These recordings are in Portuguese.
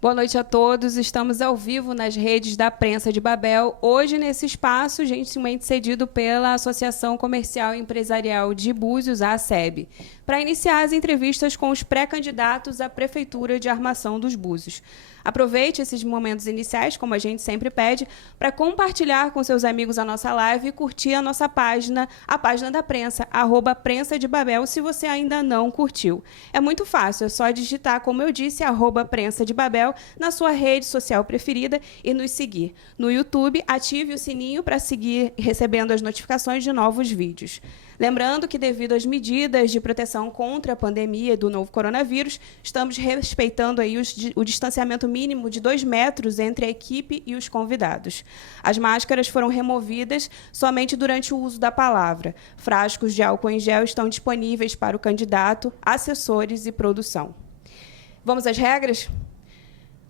Boa noite a todos. Estamos ao vivo nas redes da Prensa de Babel. Hoje, nesse espaço, gentilmente cedido pela Associação Comercial e Empresarial de Búzios, a ACEB, para iniciar as entrevistas com os pré-candidatos à Prefeitura de Armação dos Búzios. Aproveite esses momentos iniciais, como a gente sempre pede, para compartilhar com seus amigos a nossa live e curtir a nossa página, a página da Prensa, @Prensa de Babel, se você ainda não curtiu. É muito fácil, é só digitar, como eu disse, @Prensa de Babel na sua rede social preferida e nos seguir. No YouTube, ative o sininho para seguir recebendo as notificações de novos vídeos. Lembrando que, devido às medidas de proteção contra a pandemia do novo coronavírus, estamos respeitando aí o distanciamento mínimo de 2 metros entre a equipe e os convidados. As máscaras foram removidas somente durante o uso da palavra. Frascos de álcool em gel estão disponíveis para o candidato, assessores e produção. Vamos às regras?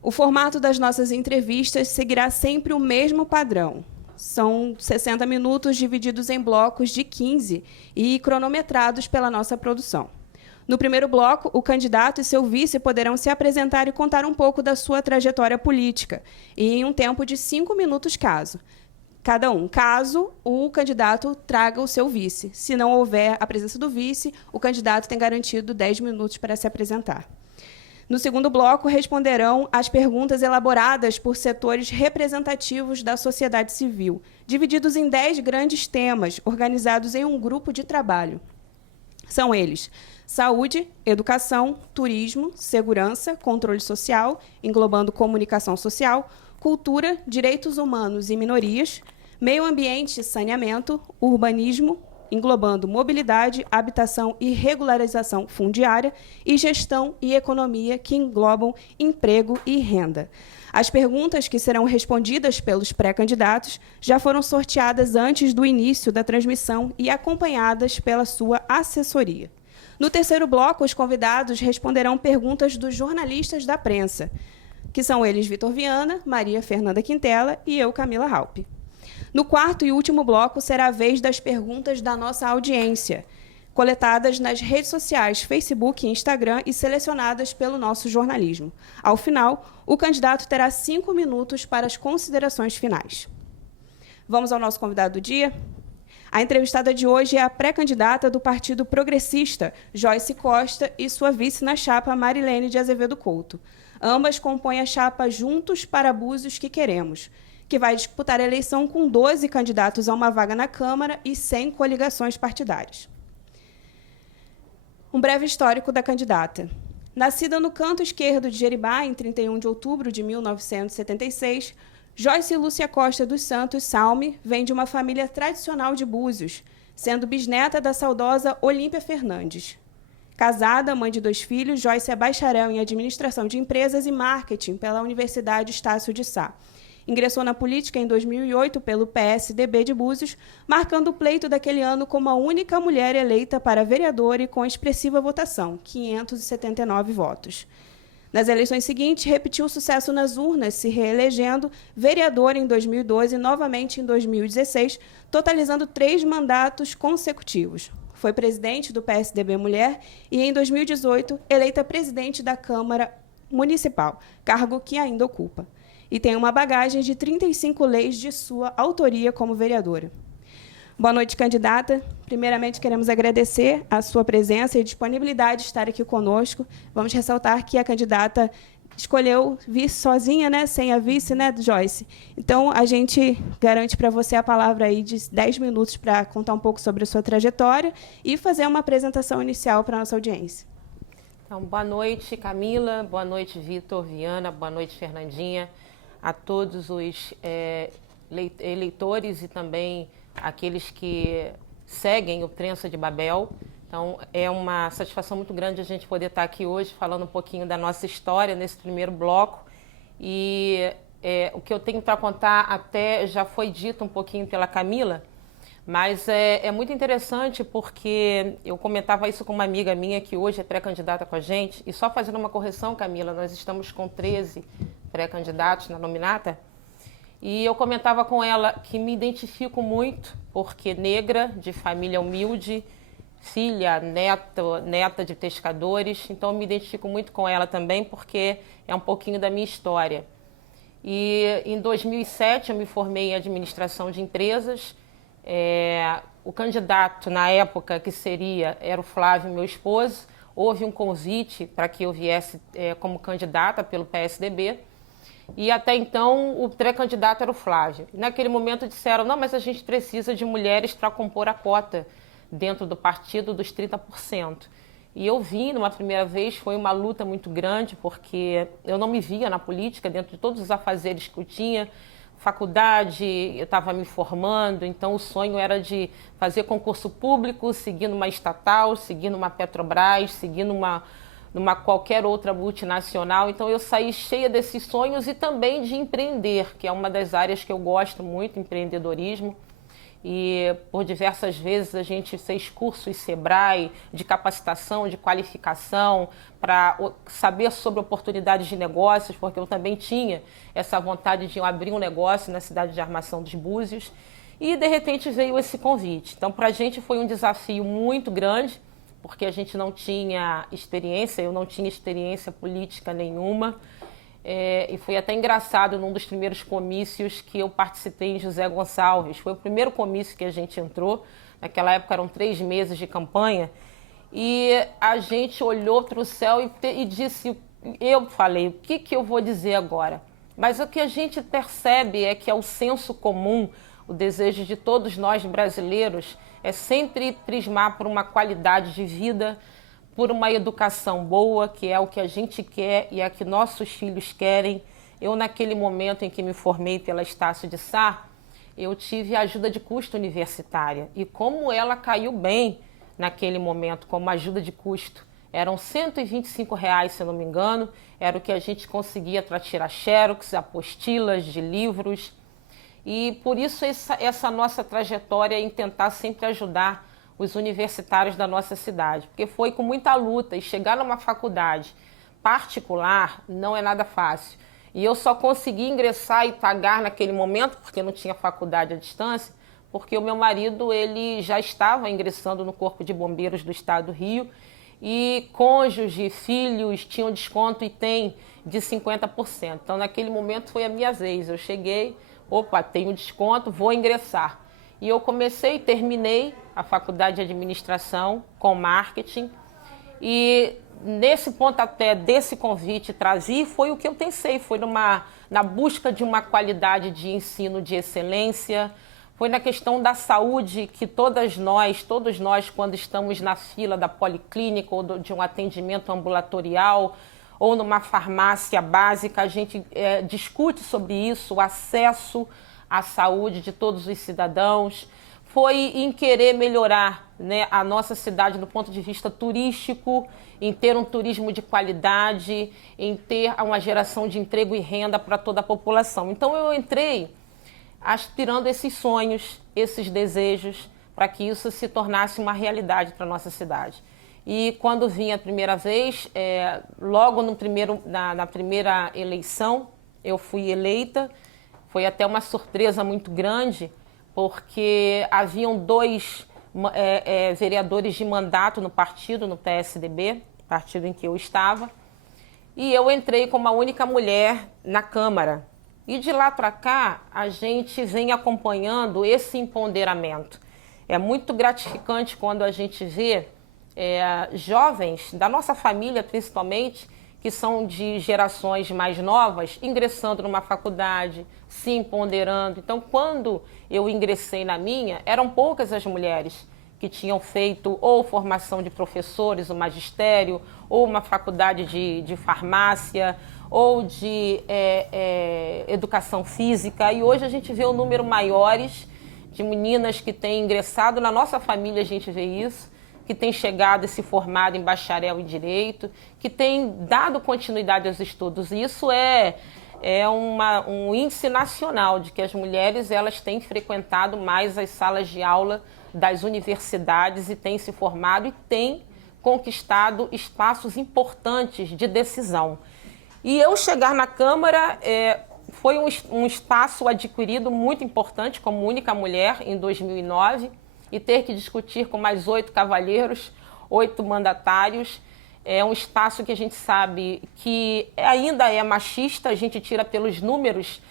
O formato das nossas entrevistas seguirá sempre o mesmo padrão. São 60 minutos divididos em blocos de 15 e cronometrados pela nossa produção. No primeiro bloco, o candidato e seu vice poderão se apresentar e contar um pouco da sua trajetória política, e em um tempo de 5 minutos cada um, caso o candidato traga o seu vice. Se não houver a presença do vice, o candidato tem garantido 10 minutos para se apresentar. No segundo bloco, responderão às perguntas elaboradas por setores representativos da sociedade civil, divididos em 10 grandes temas, organizados em um grupo de trabalho. São eles: saúde, educação, turismo, segurança, controle social, englobando comunicação social, cultura, direitos humanos e minorias, meio ambiente e saneamento, urbanismo, englobando mobilidade, habitação e regularização fundiária, e gestão e economia, que englobam emprego e renda. As perguntas que serão respondidas pelos pré-candidatos já foram sorteadas antes do início da transmissão e acompanhadas pela sua assessoria. No terceiro bloco, os convidados responderão perguntas dos jornalistas da prensa, que são eles Vitor Viana, Maria Fernanda Quintela e eu, Camila Raupp. No quarto e último bloco, será a vez das perguntas da nossa audiência, coletadas nas redes sociais, Facebook e Instagram e selecionadas pelo nosso jornalismo. Ao final, o candidato terá 5 minutos para as considerações finais. Vamos ao nosso convidado do dia? A entrevistada de hoje é a pré-candidata do Partido Progressista, Joyce Costa, e sua vice na chapa, Marilene de Azevedo Couto. Ambas compõem a chapa Juntos para Búzios que Queremos, que vai disputar a eleição com 12 candidatos a uma vaga na Câmara e 100 coligações partidárias. Um breve histórico da candidata. Nascida no canto esquerdo de Jeribá, em 31 de outubro de 1976, Joyce Lúcia Costa dos Santos Salme vem de uma família tradicional de Búzios, sendo bisneta da saudosa Olímpia Fernandes. Casada, mãe de 2 filhos, Joyce é bacharel em Administração de Empresas e Marketing pela Universidade Estácio de Sá. Ingressou na política em 2008 pelo PSDB de Búzios, marcando o pleito daquele ano como a única mulher eleita para vereadora e com expressiva votação, 579 votos. Nas eleições seguintes, repetiu o sucesso nas urnas, se reelegendo vereadora em 2012 e novamente em 2016, totalizando 3 mandatos consecutivos. Foi presidente do PSDB Mulher e, em 2018, eleita presidente da Câmara Municipal, cargo que ainda ocupa. E tem uma bagagem de 35 leis de sua autoria como vereadora. Boa noite, candidata. Primeiramente, queremos agradecer a sua presença e disponibilidade de estar aqui conosco. Vamos ressaltar que a candidata escolheu vice sozinha, né? Sem a vice, né, Joyce? Então, a gente garante para você a palavra aí de 10 minutos para contar um pouco sobre a sua trajetória e fazer uma apresentação inicial para a nossa audiência. Então, boa noite, Camila. Boa noite, Vitor, Viana. Boa noite, Fernandinha. A todos os eleitores e também aqueles que seguem o Prensa de Babel. Então, é uma satisfação muito grande a gente poder estar aqui hoje falando um pouquinho da nossa história nesse primeiro bloco. E o que eu tenho para contar até já foi dito um pouquinho pela Camila, mas é muito interessante porque eu comentava isso com uma amiga minha que hoje é pré-candidata com a gente, e só fazendo uma correção, Camila, nós estamos com 13 pré-candidatos na nominata, e eu comentava com ela que me identifico muito, porque negra, de família humilde, filha, neta de pescadores, então eu me identifico muito com ela também, porque é um pouquinho da minha história. E em 2007 eu me formei em administração de empresas. O candidato na época era o Flávio, meu esposo. Houve um convite para que eu viesse como candidata pelo PSDB. E até então o pré-candidato era o Flávio. Naquele momento disseram, não, mas a gente precisa de mulheres para compor a cota dentro do partido dos 30%. E eu vim numa primeira vez, foi uma luta muito grande, porque eu não me via na política, dentro de todos os afazeres que eu tinha. Faculdade, eu estava me formando, então o sonho era de fazer concurso público, seguir numa estatal, seguir numa Petrobras, seguir numa qualquer outra multinacional. Então eu saí cheia desses sonhos e também de empreender, que é uma das áreas que eu gosto muito, empreendedorismo. E por diversas vezes a gente fez cursos Sebrae de capacitação, de qualificação, para saber sobre oportunidades de negócios, porque eu também tinha essa vontade de abrir um negócio na cidade de Armação dos Búzios. E de repente veio esse convite. Então para a gente foi um desafio muito grande, porque a gente não tinha experiência, eu não tinha experiência política nenhuma. E foi até engraçado num dos primeiros comícios que eu participei em José Gonçalves. Foi o primeiro comício que a gente entrou. Naquela época eram 3 meses de campanha. E a gente olhou para o céu e disse, eu falei, o que eu vou dizer agora? Mas o que a gente percebe é que é o senso comum, o desejo de todos nós brasileiros, é sempre prismar por uma qualidade de vida, por uma educação boa, que é o que a gente quer e é o que nossos filhos querem. Eu, naquele momento em que me formei pela Estácio de Sá, eu tive a ajuda de custo universitária. E como ela caiu bem naquele momento, como ajuda de custo. Eram R$ 125, se eu não me engano, era o que a gente conseguia para tirar xerox, apostilas de livros. E por isso essa nossa trajetória em tentar sempre ajudar os universitários da nossa cidade, porque foi com muita luta e chegar numa faculdade particular não é nada fácil. E eu só consegui ingressar e pagar naquele momento, porque não tinha faculdade à distância, porque o meu marido ele já estava ingressando no Corpo de Bombeiros do Estado do Rio e cônjuge, filhos tinham desconto e tem de 50%. Então naquele momento foi a minha vez, eu cheguei, opa, tenho desconto, vou ingressar. E eu comecei e terminei a faculdade de administração com marketing. E nesse pontapé desse convite trazi foi o que eu pensei, foi na busca de uma qualidade de ensino de excelência, foi na questão da saúde que todos nós, quando estamos na fila da policlínica ou de um atendimento ambulatorial ou numa farmácia básica, a gente discute sobre isso, o acesso à saúde de todos os cidadãos. Foi em querer melhorar, né, a nossa cidade do ponto de vista turístico, em ter um turismo de qualidade, em ter uma geração de emprego e renda para toda a população. Então eu entrei aspirando esses sonhos, esses desejos, para que isso se tornasse uma realidade para a nossa cidade. E quando vim a primeira vez, logo na primeira eleição, eu fui eleita. Foi até uma surpresa muito grande, porque haviam 2 vereadores de mandato no partido, no PSDB, partido em que eu estava, e eu entrei como a única mulher na Câmara. E de lá para cá, a gente vem acompanhando esse empoderamento. É muito gratificante quando a gente vê jovens, da nossa família principalmente, que são de gerações mais novas, ingressando numa faculdade, se empoderando. Então, quando eu ingressei na minha, eram poucas as mulheres que tinham feito ou formação de professores, o magistério, ou uma faculdade de farmácia, ou de educação física. E hoje a gente vê um número maiores de meninas que têm ingressado. Na nossa família a gente vê isso, que tem chegado e se formado em bacharel em Direito, que tem dado continuidade aos estudos. E isso é um índice nacional de que as mulheres elas têm frequentado mais as salas de aula das universidades e têm se formado e têm conquistado espaços importantes de decisão. E eu chegar na Câmara foi um espaço adquirido muito importante como única mulher em 2009. e ter que discutir com mais 8 cavalheiros, 8 mandatários. É um espaço que a gente sabe que ainda é machista, a gente tira pelos números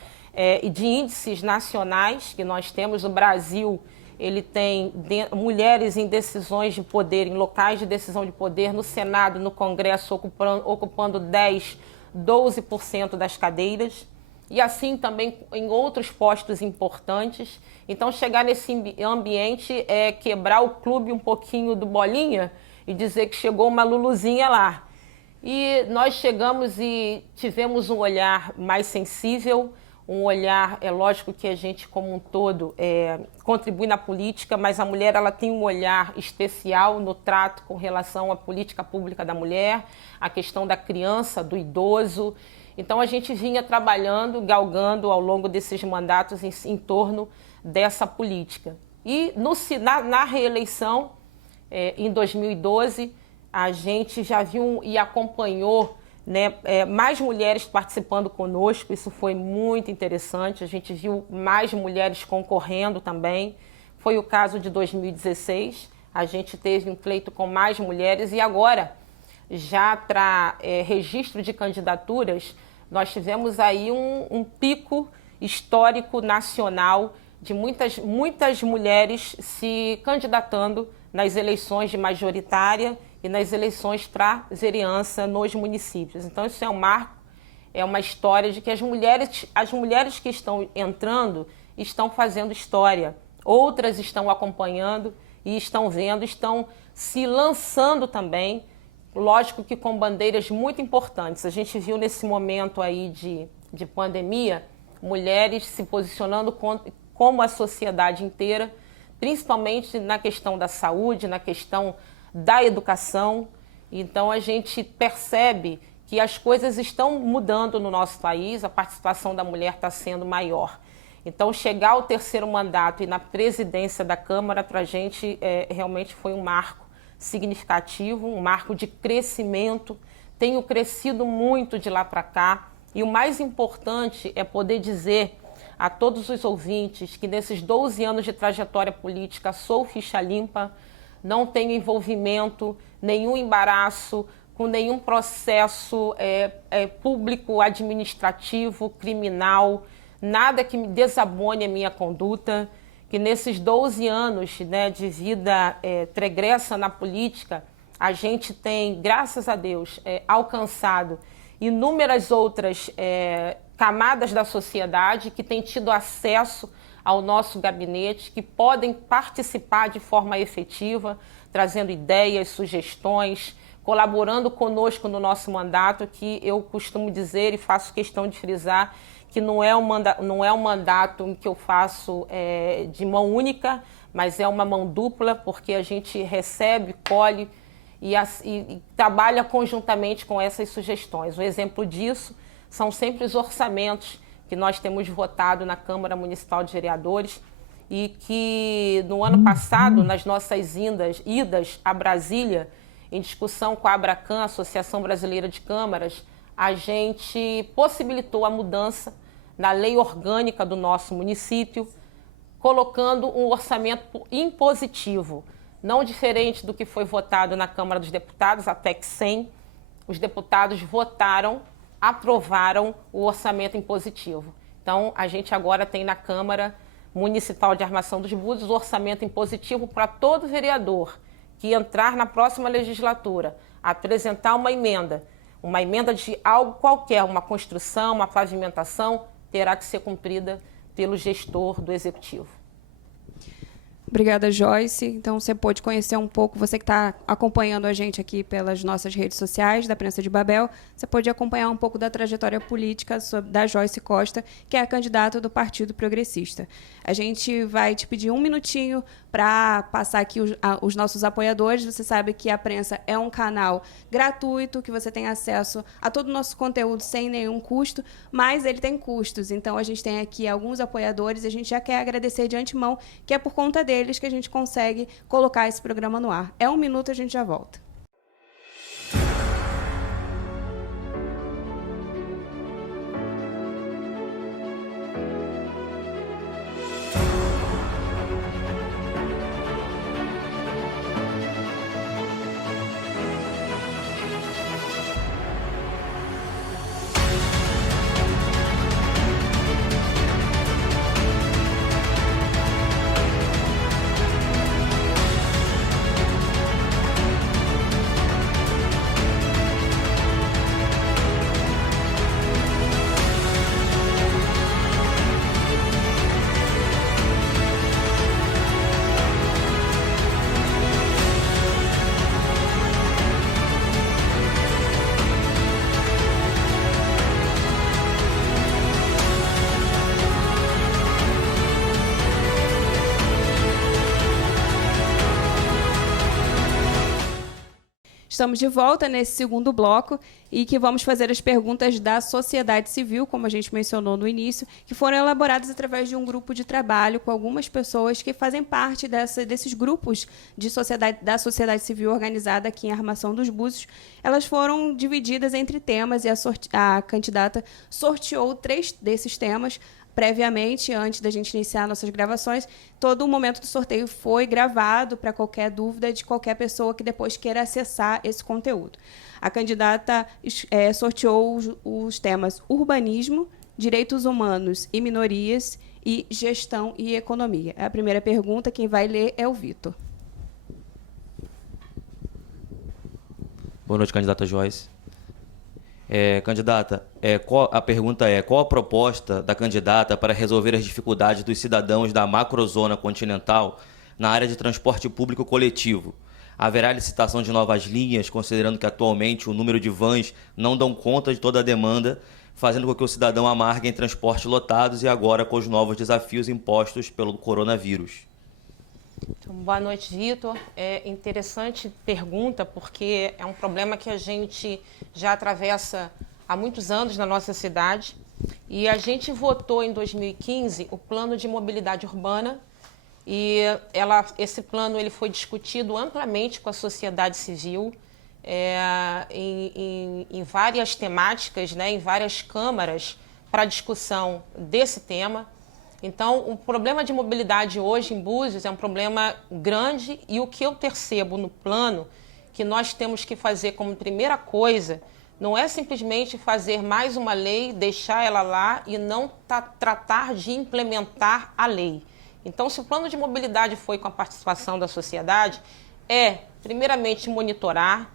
de índices nacionais que nós temos. O Brasil, ele tem mulheres em decisões de poder, em locais de decisão de poder, no Senado, no Congresso, ocupando 10, 12% das cadeiras. E assim também em outros postos importantes. Então, chegar nesse ambiente é quebrar o clube um pouquinho do bolinha e dizer que chegou uma Luluzinha lá. E nós chegamos e tivemos um olhar mais sensível, um olhar, é lógico que a gente como um todo contribui na política, mas a mulher ela tem um olhar especial no trato com relação à política pública da mulher, a questão da criança, do idoso. Então a gente vinha trabalhando, galgando ao longo desses mandatos em torno dessa política. E na reeleição, em 2012, a gente já viu e acompanhou, né, mais mulheres participando conosco. Isso foi muito interessante. A gente viu mais mulheres concorrendo também. Foi o caso de 2016. A gente teve um pleito com mais mulheres e agora, já para registro de candidaturas, nós tivemos aí um pico histórico nacional de muitas mulheres se candidatando nas eleições de majoritária e nas eleições para vereança nos municípios. Então, isso é um marco, é uma história de que as mulheres que estão entrando estão fazendo história. Outras estão acompanhando e estão vendo, estão se lançando também, lógico que com bandeiras muito importantes. A gente viu nesse momento aí de pandemia, mulheres se posicionando como a sociedade inteira, principalmente na questão da saúde, na questão da educação. Então a gente percebe que as coisas estão mudando no nosso país, a participação da mulher está sendo maior. Então chegar ao 3º mandato e na presidência da Câmara, para a gente realmente foi um marco significativo, um marco de crescimento. Tenho crescido muito de lá para cá e o mais importante é poder dizer a todos os ouvintes que nesses 12 anos de trajetória política sou ficha limpa, não tenho envolvimento, nenhum embaraço com nenhum processo público, administrativo, criminal, nada que me desabone a minha conduta, que nesses 12 anos, né, de vida pregressa na política, a gente tem, graças a Deus, alcançado inúmeras outras camadas da sociedade que têm tido acesso ao nosso gabinete, que podem participar de forma efetiva, trazendo ideias, sugestões, colaborando conosco no nosso mandato, que eu costumo dizer e faço questão de frisar, que não é um mandato em que eu faço de mão única, mas é uma mão dupla, porque a gente recebe, colhe e trabalha conjuntamente com essas sugestões. Um exemplo disso são sempre os orçamentos que nós temos votado na Câmara Municipal de Vereadores e que no ano passado, nas nossas idas a Brasília, em discussão com a Abracan, Associação Brasileira de Câmaras, a gente possibilitou a mudança na lei orgânica do nosso município, colocando um orçamento impositivo, não diferente do que foi votado na Câmara dos Deputados, a PEC 100. Os deputados votaram, aprovaram o orçamento impositivo. Então, a gente agora tem na Câmara Municipal de Armação dos Búzios o orçamento impositivo para todo vereador que entrar na próxima legislatura, apresentar uma emenda de algo qualquer, uma construção, uma pavimentação, terá que ser cumprida pelo gestor do Executivo. Obrigada, Joyce. Então, você pôde conhecer um pouco, você que está acompanhando a gente aqui pelas nossas redes sociais da Prensa de Babel, você pôde acompanhar um pouco da trajetória política da Joyce Costa, que é a candidata do Partido Progressista. A gente vai te pedir um minutinho para passar aqui os nossos apoiadores. Você sabe que a Prensa é um canal gratuito, que você tem acesso a todo o nosso conteúdo sem nenhum custo, mas ele tem custos. Então, a gente tem aqui alguns apoiadores e a gente já quer agradecer de antemão, que é por conta deles que a gente consegue colocar esse programa no ar. É um minuto, a gente já volta. Estamos de volta nesse segundo bloco e que vamos fazer as perguntas da sociedade civil, como a gente mencionou no início, que foram elaboradas através de um grupo de trabalho com algumas pessoas que fazem parte desses grupos da sociedade civil organizada aqui em Armação dos Búzios. Elas foram divididas entre temas e a candidata sorteou 3 desses temas previamente, antes da gente iniciar nossas gravações. Todo o momento do sorteio foi gravado para qualquer dúvida de qualquer pessoa que depois queira acessar esse conteúdo. A candidata sorteou os temas urbanismo, direitos humanos e minorias e gestão e economia. A primeira pergunta, quem vai ler é o Vitor. Boa noite, candidata Joyce. Candidata, a pergunta é: qual a proposta da candidata para resolver as dificuldades dos cidadãos da macrozona continental na área de transporte público coletivo? Haverá licitação de novas linhas, considerando que atualmente o número de vans não dão conta de toda a demanda, fazendo com que o cidadão amargue em transportes lotados e agora com os novos desafios impostos pelo coronavírus? Então, boa noite, Vitor. É interessante pergunta, porque é um problema que a gente já atravessa há muitos anos na nossa cidade. E a gente votou em 2015 o Plano de Mobilidade Urbana. E esse plano ele foi discutido amplamente com a sociedade civil, em várias temáticas, né, em várias câmaras para discussão desse tema. Então, o problema de mobilidade hoje em Búzios é um problema grande e o que eu percebo no plano que nós temos que fazer como primeira coisa não é simplesmente fazer mais uma lei, deixar ela lá e não tratar de implementar a lei. Então, se o plano de mobilidade foi com a participação da sociedade, primeiramente, monitorar,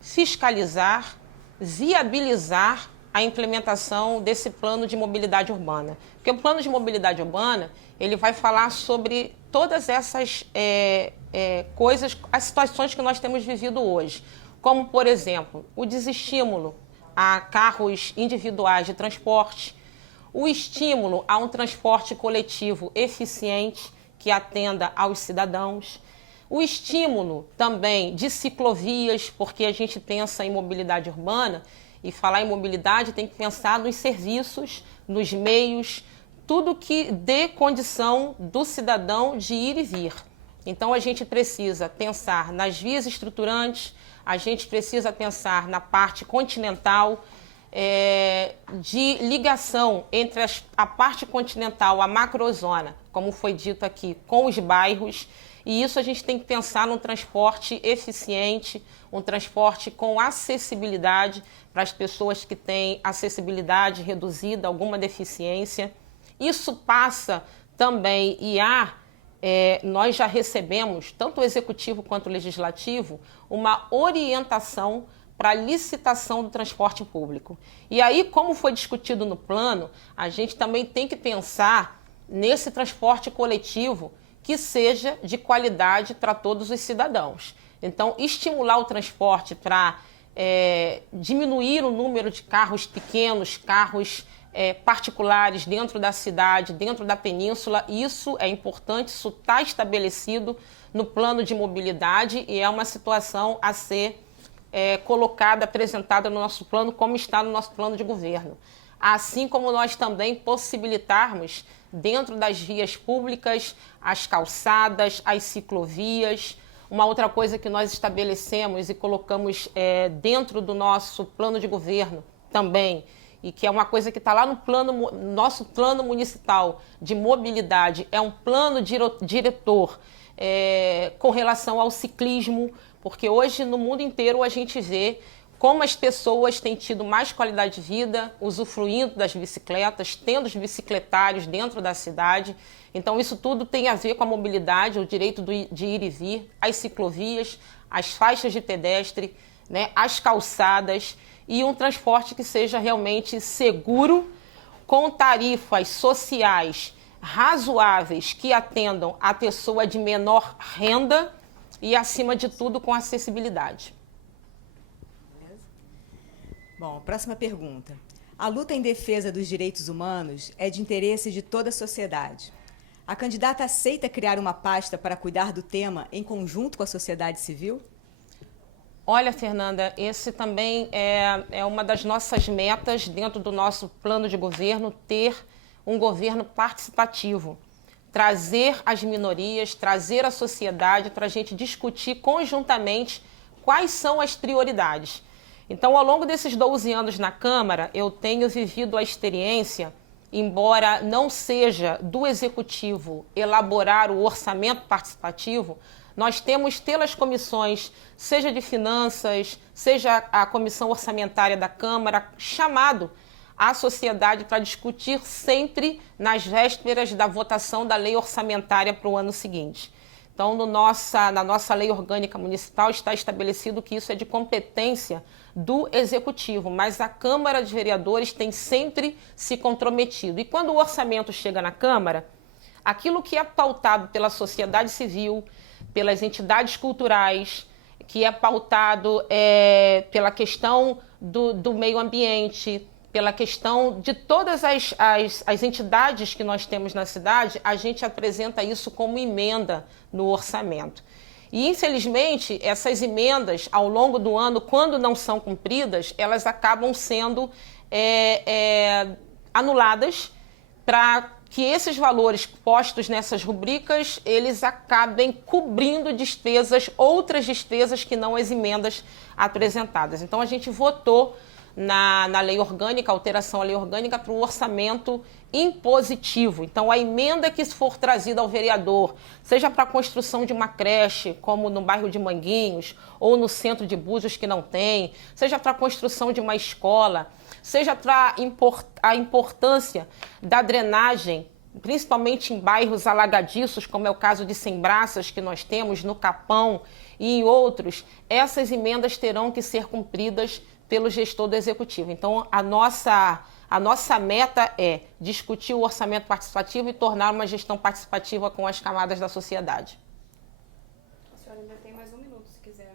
fiscalizar, viabilizar a implementação desse plano de mobilidade urbana. Porque o plano de mobilidade urbana, ele vai falar sobre todas essas coisas, as situações que nós temos vivido hoje. Como, por exemplo, o desestímulo a carros individuais de transporte, o estímulo a um transporte coletivo eficiente que atenda aos cidadãos, o estímulo também de ciclovias, porque a gente pensa em mobilidade urbana e falar em mobilidade tem que pensar nos serviços, nos meios, tudo que dê condição do cidadão de ir e vir. Então, a gente precisa pensar nas vias estruturantes, a gente precisa pensar na parte continental, de ligação entre a parte continental, a macrozona, como foi dito aqui, com os bairros. E isso a gente tem que pensar num transporte eficiente, um transporte com acessibilidade para as pessoas que têm acessibilidade reduzida, alguma deficiência. Isso passa também, nós já recebemos, tanto o Executivo quanto o Legislativo, uma orientação para a licitação do transporte público. E aí, como foi discutido no plano, a gente também tem que pensar nesse transporte coletivo que seja de qualidade para todos os cidadãos. Então, estimular o transporte para diminuir o número de carros pequenos, carros particulares dentro da cidade, dentro da península, isso é importante, isso está estabelecido no plano de mobilidade e é uma situação a ser colocada, apresentada no nosso plano, como está no nosso plano de governo. Assim como nós também possibilitarmos, dentro das vias públicas, as calçadas, as ciclovias. Uma outra coisa que nós estabelecemos e colocamos dentro do nosso plano de governo também, e que é uma coisa que está lá no nosso plano municipal de mobilidade, é um plano diretor com relação ao ciclismo, porque hoje no mundo inteiro a gente vê como as pessoas têm tido mais qualidade de vida, usufruindo das bicicletas, tendo os bicicletários dentro da cidade. Então isso tudo tem a ver com a mobilidade, o direito de ir e vir, as ciclovias, as faixas de pedestre, né, as calçadas e um transporte que seja realmente seguro, com tarifas sociais razoáveis que atendam a pessoa de menor renda e, acima de tudo, com acessibilidade. Bom, próxima pergunta. A luta em defesa dos direitos humanos é de interesse de toda a sociedade. A candidata aceita criar uma pasta para cuidar do tema em conjunto com a sociedade civil? Olha, Fernanda, esse também é uma das nossas metas dentro do nosso plano de governo, ter um governo participativo. Trazer as minorias, trazer a sociedade para a gente discutir conjuntamente quais são as prioridades. Então, ao longo desses 12 anos na Câmara, eu tenho vivido a experiência, embora não seja do Executivo elaborar o orçamento participativo, nós temos pelas comissões, seja de finanças, seja a comissão orçamentária da Câmara, chamado a sociedade para discutir sempre nas vésperas da votação da lei orçamentária para o ano seguinte. Então, na nossa lei orgânica municipal está estabelecido que isso é de competência do Executivo, mas a Câmara de Vereadores tem sempre se comprometido. E quando o orçamento chega na Câmara, aquilo que é pautado pela sociedade civil, pelas entidades culturais, que é pautado pela questão do meio ambiente, pela questão de todas as entidades que nós temos na cidade, a gente apresenta isso como emenda no orçamento. E, infelizmente, essas emendas, ao longo do ano, quando não são cumpridas, elas acabam sendo anuladas para que esses valores postos nessas rubricas, eles acabem cobrindo outras despesas que não as emendas apresentadas. Então, a gente votou na lei orgânica, alteração à lei orgânica para o orçamento impositivo. Então, a emenda que for trazida ao vereador, seja para a construção de uma creche, como no bairro de Manguinhos, ou no centro de Búzios que não tem, seja para a construção de uma escola, seja para a importância da drenagem, principalmente em bairros alagadiços, como é o caso de Sembraças, que nós temos no Capão e em outros, essas emendas terão que ser cumpridas pelo gestor do Executivo. Então, a nossa meta é discutir o orçamento participativo e tornar uma gestão participativa com as camadas da sociedade. A senhora ainda tem mais um minuto, se quiser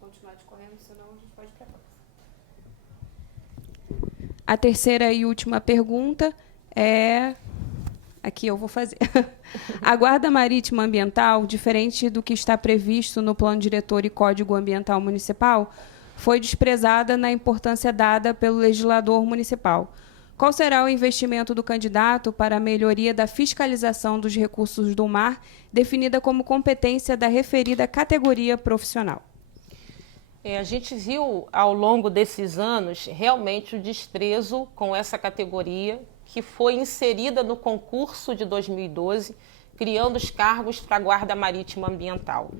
continuar discorrendo, senão a gente pode ir para a próxima. A terceira e última pergunta é... Aqui eu vou fazer. A Guarda Marítima Ambiental, diferente do que está previsto no Plano Diretor e Código Ambiental Municipal, foi desprezada na importância dada pelo legislador municipal. Qual será o investimento do candidato para a melhoria da fiscalização dos recursos do mar, definida como competência da referida categoria profissional? A gente viu, ao longo desses anos, realmente o desprezo com essa categoria, que foi inserida no concurso de 2012, criando os cargos para a Guarda Marítima Ambiental.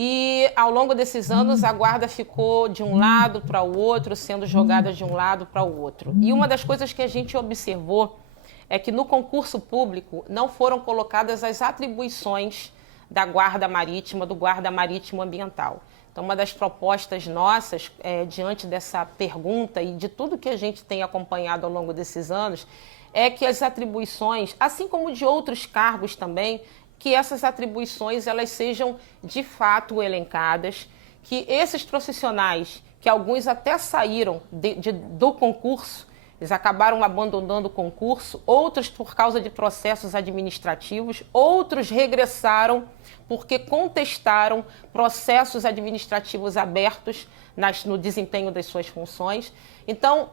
E, ao longo desses anos, a guarda ficou de um lado para o outro, sendo jogada de um lado para o outro. E uma das coisas que a gente observou é que no concurso público não foram colocadas as atribuições da Guarda Marítima, do Guarda Marítimo Ambiental. Então, uma das propostas nossas, diante dessa pergunta e de tudo que a gente tem acompanhado ao longo desses anos, é que as atribuições, assim como de outros cargos também, que essas atribuições elas sejam de fato elencadas, que esses profissionais, que alguns até saíram do concurso, eles acabaram abandonando o concurso, outros por causa de processos administrativos, outros regressaram porque contestaram processos administrativos abertos no desempenho das suas funções. Então,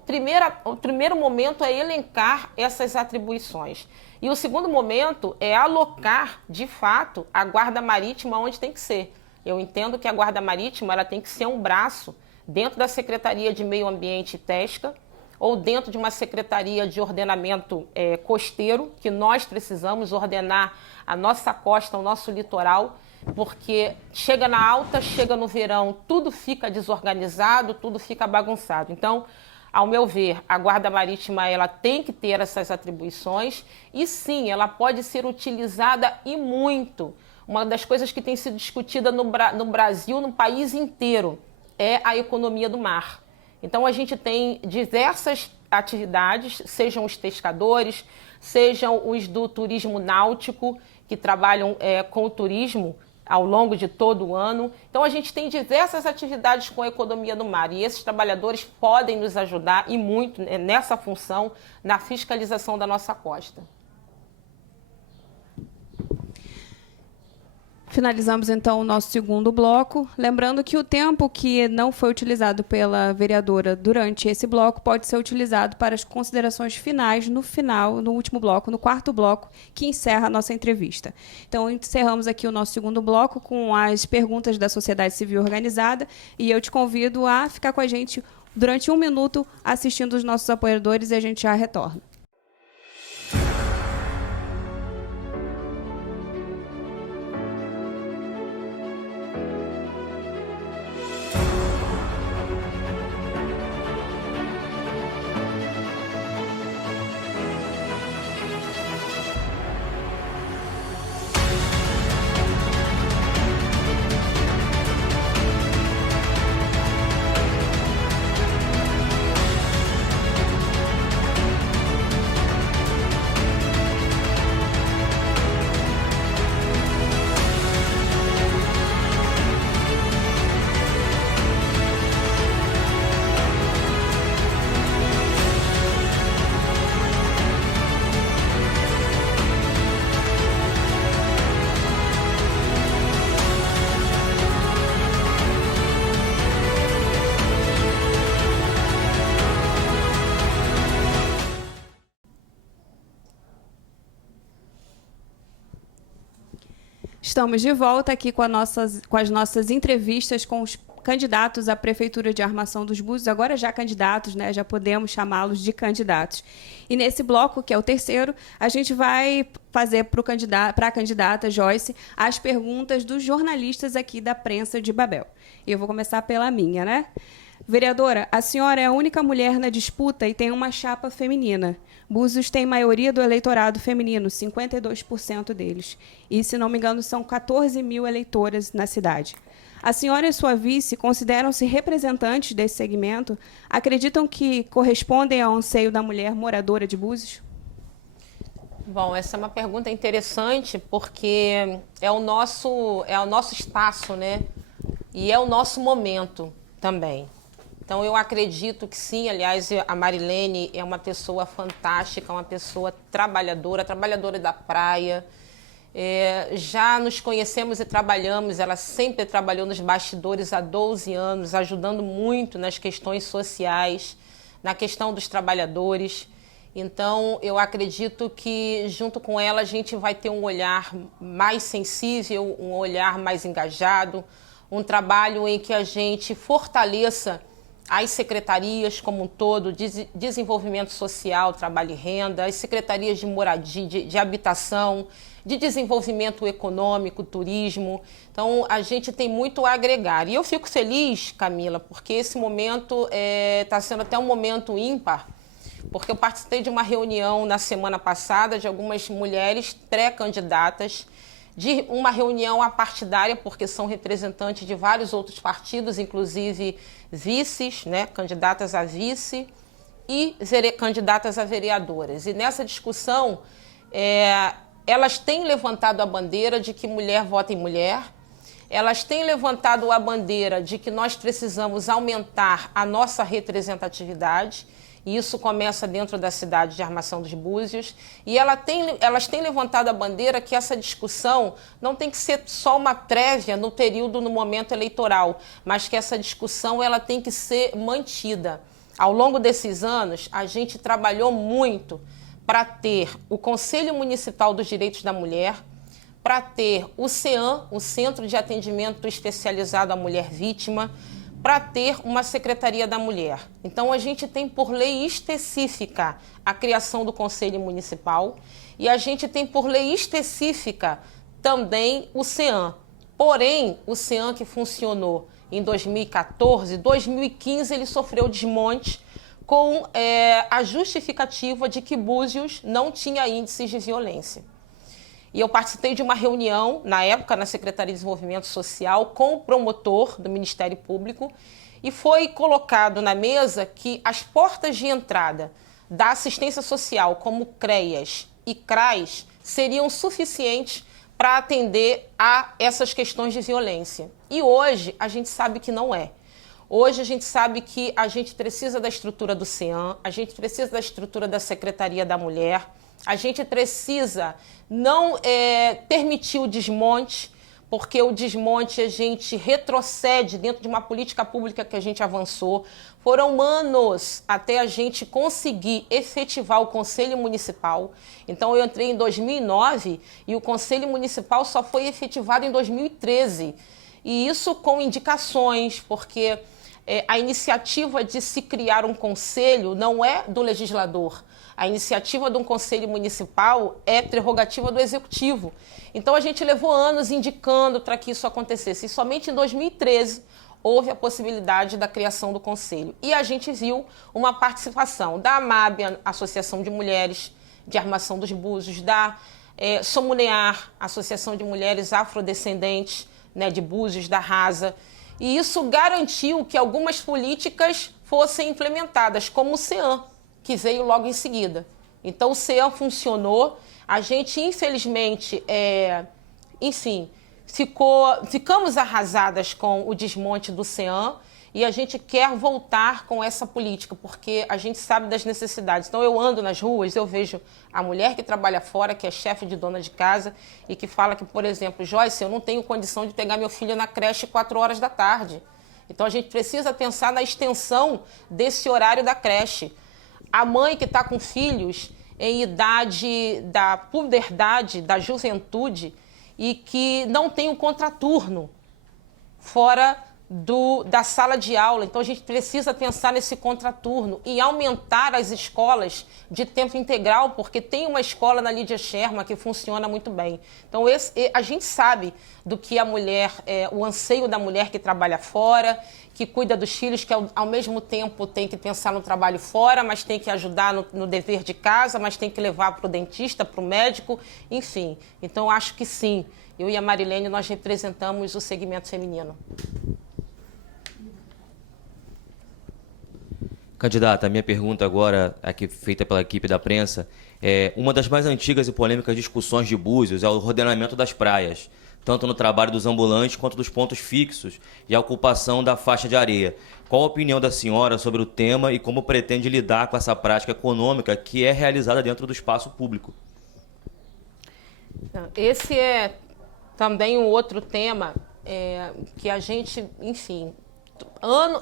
o primeiro momento é elencar essas atribuições. E o segundo momento é alocar, de fato, a Guarda Marítima onde tem que ser. Eu entendo que a Guarda Marítima ela tem que ser um braço dentro da Secretaria de Meio Ambiente e Pesca, ou dentro de uma Secretaria de Ordenamento Costeiro, que nós precisamos ordenar a nossa costa, o nosso litoral, porque chega na alta, chega no verão, tudo fica desorganizado, tudo fica bagunçado. Então, ao meu ver, a Guarda Marítima ela tem que ter essas atribuições e, sim, ela pode ser utilizada e muito. Uma das coisas que tem sido discutida no Brasil, no país inteiro, é a economia do mar. Então, a gente tem diversas atividades, sejam os pescadores, sejam os do turismo náutico, que trabalham com o turismo ao longo de todo o ano. Então, a gente tem diversas atividades com a economia do mar e esses trabalhadores podem nos ajudar e muito nessa função, na fiscalização da nossa costa. Finalizamos, então, o nosso segundo bloco. Lembrando que o tempo que não foi utilizado pela vereadora durante esse bloco pode ser utilizado para as considerações finais no último bloco, no quarto bloco, que encerra a nossa entrevista. Então, encerramos aqui o nosso segundo bloco com as perguntas da sociedade civil organizada e eu te convido a ficar com a gente durante 1 minuto assistindo os nossos apoiadores e a gente já retorna. Estamos de volta aqui com as nossas entrevistas com os candidatos à Prefeitura de Armação dos Búzios, agora já candidatos, né? Já podemos chamá-los de candidatos. E nesse bloco, que é o terceiro, a gente vai fazer para a candidata Joyce as perguntas dos jornalistas aqui da Prensa de Babel. E eu vou começar pela minha, né? Vereadora, a senhora é a única mulher na disputa e tem uma chapa feminina. Búzios tem maioria do eleitorado feminino, 52% deles. E, se não me engano, são 14 mil eleitoras na cidade. A senhora e sua vice consideram-se representantes desse segmento? Acreditam que correspondem ao anseio da mulher moradora de Búzios? Bom, essa é uma pergunta interessante porque é o nosso espaço, né? E é o nosso momento também. Então, eu acredito que sim. Aliás, a Marilene é uma pessoa fantástica, uma pessoa trabalhadora da praia. Já nos conhecemos e trabalhamos, ela sempre trabalhou nos bastidores há 12 anos, ajudando muito nas questões sociais, na questão dos trabalhadores. Então, eu acredito que, junto com ela, a gente vai ter um olhar mais sensível, um olhar mais engajado, um trabalho em que a gente fortaleça as secretarias como um todo, de desenvolvimento social, trabalho e renda, as secretarias de moradia, de habitação, de desenvolvimento econômico, turismo. Então, a gente tem muito a agregar. E eu fico feliz, Camila, porque esse momento está sendo até um momento ímpar, porque eu participei de uma reunião na semana passada de algumas mulheres pré-candidatas, de uma reunião apartidária, porque são representantes de vários outros partidos, inclusive vices, né, candidatas a vice e candidatas a vereadoras. E nessa discussão, elas têm levantado a bandeira de que mulher vota em mulher, elas têm levantado a bandeira de que nós precisamos aumentar a nossa representatividade, e isso começa dentro da cidade de Armação dos Búzios, e elas têm levantado a bandeira que essa discussão não tem que ser só uma prévia no momento eleitoral, mas que essa discussão ela tem que ser mantida. Ao longo desses anos, a gente trabalhou muito para ter o Conselho Municipal dos Direitos da Mulher, para ter o CEAM, o Centro de Atendimento Especializado à Mulher Vítima, para ter uma Secretaria da Mulher. Então, a gente tem por lei específica a criação do Conselho Municipal e a gente tem por lei específica também o CEAM. Porém, o CEAM que funcionou em 2014, 2015 ele sofreu desmonte com a justificativa de que Búzios não tinha índices de violência. E eu participei de uma reunião, na época, na Secretaria de Desenvolvimento Social, com o promotor do Ministério Público, e foi colocado na mesa que as portas de entrada da assistência social, como CREAS e CRAS, seriam suficientes para atender a essas questões de violência. E hoje a gente sabe que não é. Hoje a gente sabe que a gente precisa da estrutura do CEAM, a gente precisa da estrutura da Secretaria da Mulher, a gente precisa não permitir o desmonte, porque o desmonte a gente retrocede dentro de uma política pública que a gente avançou. Foram anos até a gente conseguir efetivar o Conselho Municipal. Então, eu entrei em 2009 e o Conselho Municipal só foi efetivado em 2013. E isso com indicações, porque a iniciativa de se criar um conselho não é do legislador. A iniciativa de um conselho municipal é prerrogativa do executivo. Então, a gente levou anos indicando para que isso acontecesse. E somente em 2013 houve a possibilidade da criação do conselho. E a gente viu uma participação da AMAB, Associação de Mulheres de Armação dos Búzios, da Somunear, Associação de Mulheres Afrodescendentes, né, de Búzios, da Rasa. E isso garantiu que algumas políticas fossem implementadas, como o CEAM, que veio logo em seguida. Então, o CEAM funcionou. A gente, infelizmente, ficamos arrasadas com o desmonte do CEAM e a gente quer voltar com essa política, porque a gente sabe das necessidades. Então, eu ando nas ruas, eu vejo a mulher que trabalha fora, que é chefe de dona de casa, e que fala que, por exemplo, Joyce, eu não tenho condição de pegar meu filho na creche 4 horas da tarde. Então, a gente precisa pensar na extensão desse horário da creche. A mãe que está com filhos em idade da puberdade, da juventude, e que não tem um contraturno fora da sala de aula. Então, a gente precisa pensar nesse contraturno e aumentar as escolas de tempo integral, porque tem uma escola na Lídia Sherman que funciona muito bem. Então, a gente sabe do que a mulher, o anseio da mulher que trabalha fora, que cuida dos filhos, que ao mesmo tempo tem que pensar no trabalho fora, mas tem que ajudar no dever de casa, mas tem que levar para o dentista, para o médico, enfim. Então, acho que sim, eu e a Marilene, nós representamos o segmento feminino. Candidata, a minha pergunta agora, aqui feita pela equipe da prensa, uma das mais antigas e polêmicas discussões de Búzios é o ordenamento das praias, tanto no trabalho dos ambulantes quanto dos pontos fixos e a ocupação da faixa de areia. Qual a opinião da senhora sobre o tema e como pretende lidar com essa prática econômica que é realizada dentro do espaço público? Esse é também um outro tema que a gente, enfim,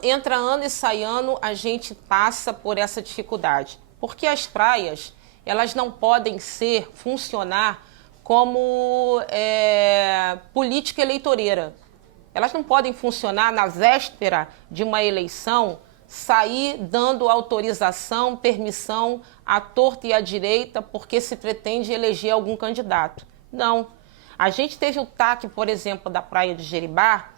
entra ano e sai ano, a gente passa por essa dificuldade. Porque as praias, elas não podem funcionar como política eleitoreira. Elas não podem funcionar na véspera de uma eleição, sair dando autorização, permissão à torta e à direita, porque se pretende eleger algum candidato. Não. A gente teve o TAC, por exemplo, da Praia de Jeribá,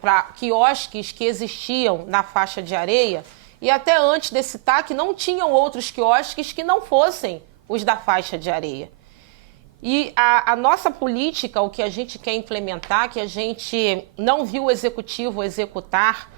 para quiosques que existiam na faixa de areia, e até antes desse TAC não tinham outros quiosques que não fossem os da faixa de areia. E a nossa política, o que a gente quer implementar, que a gente não viu o executivo executar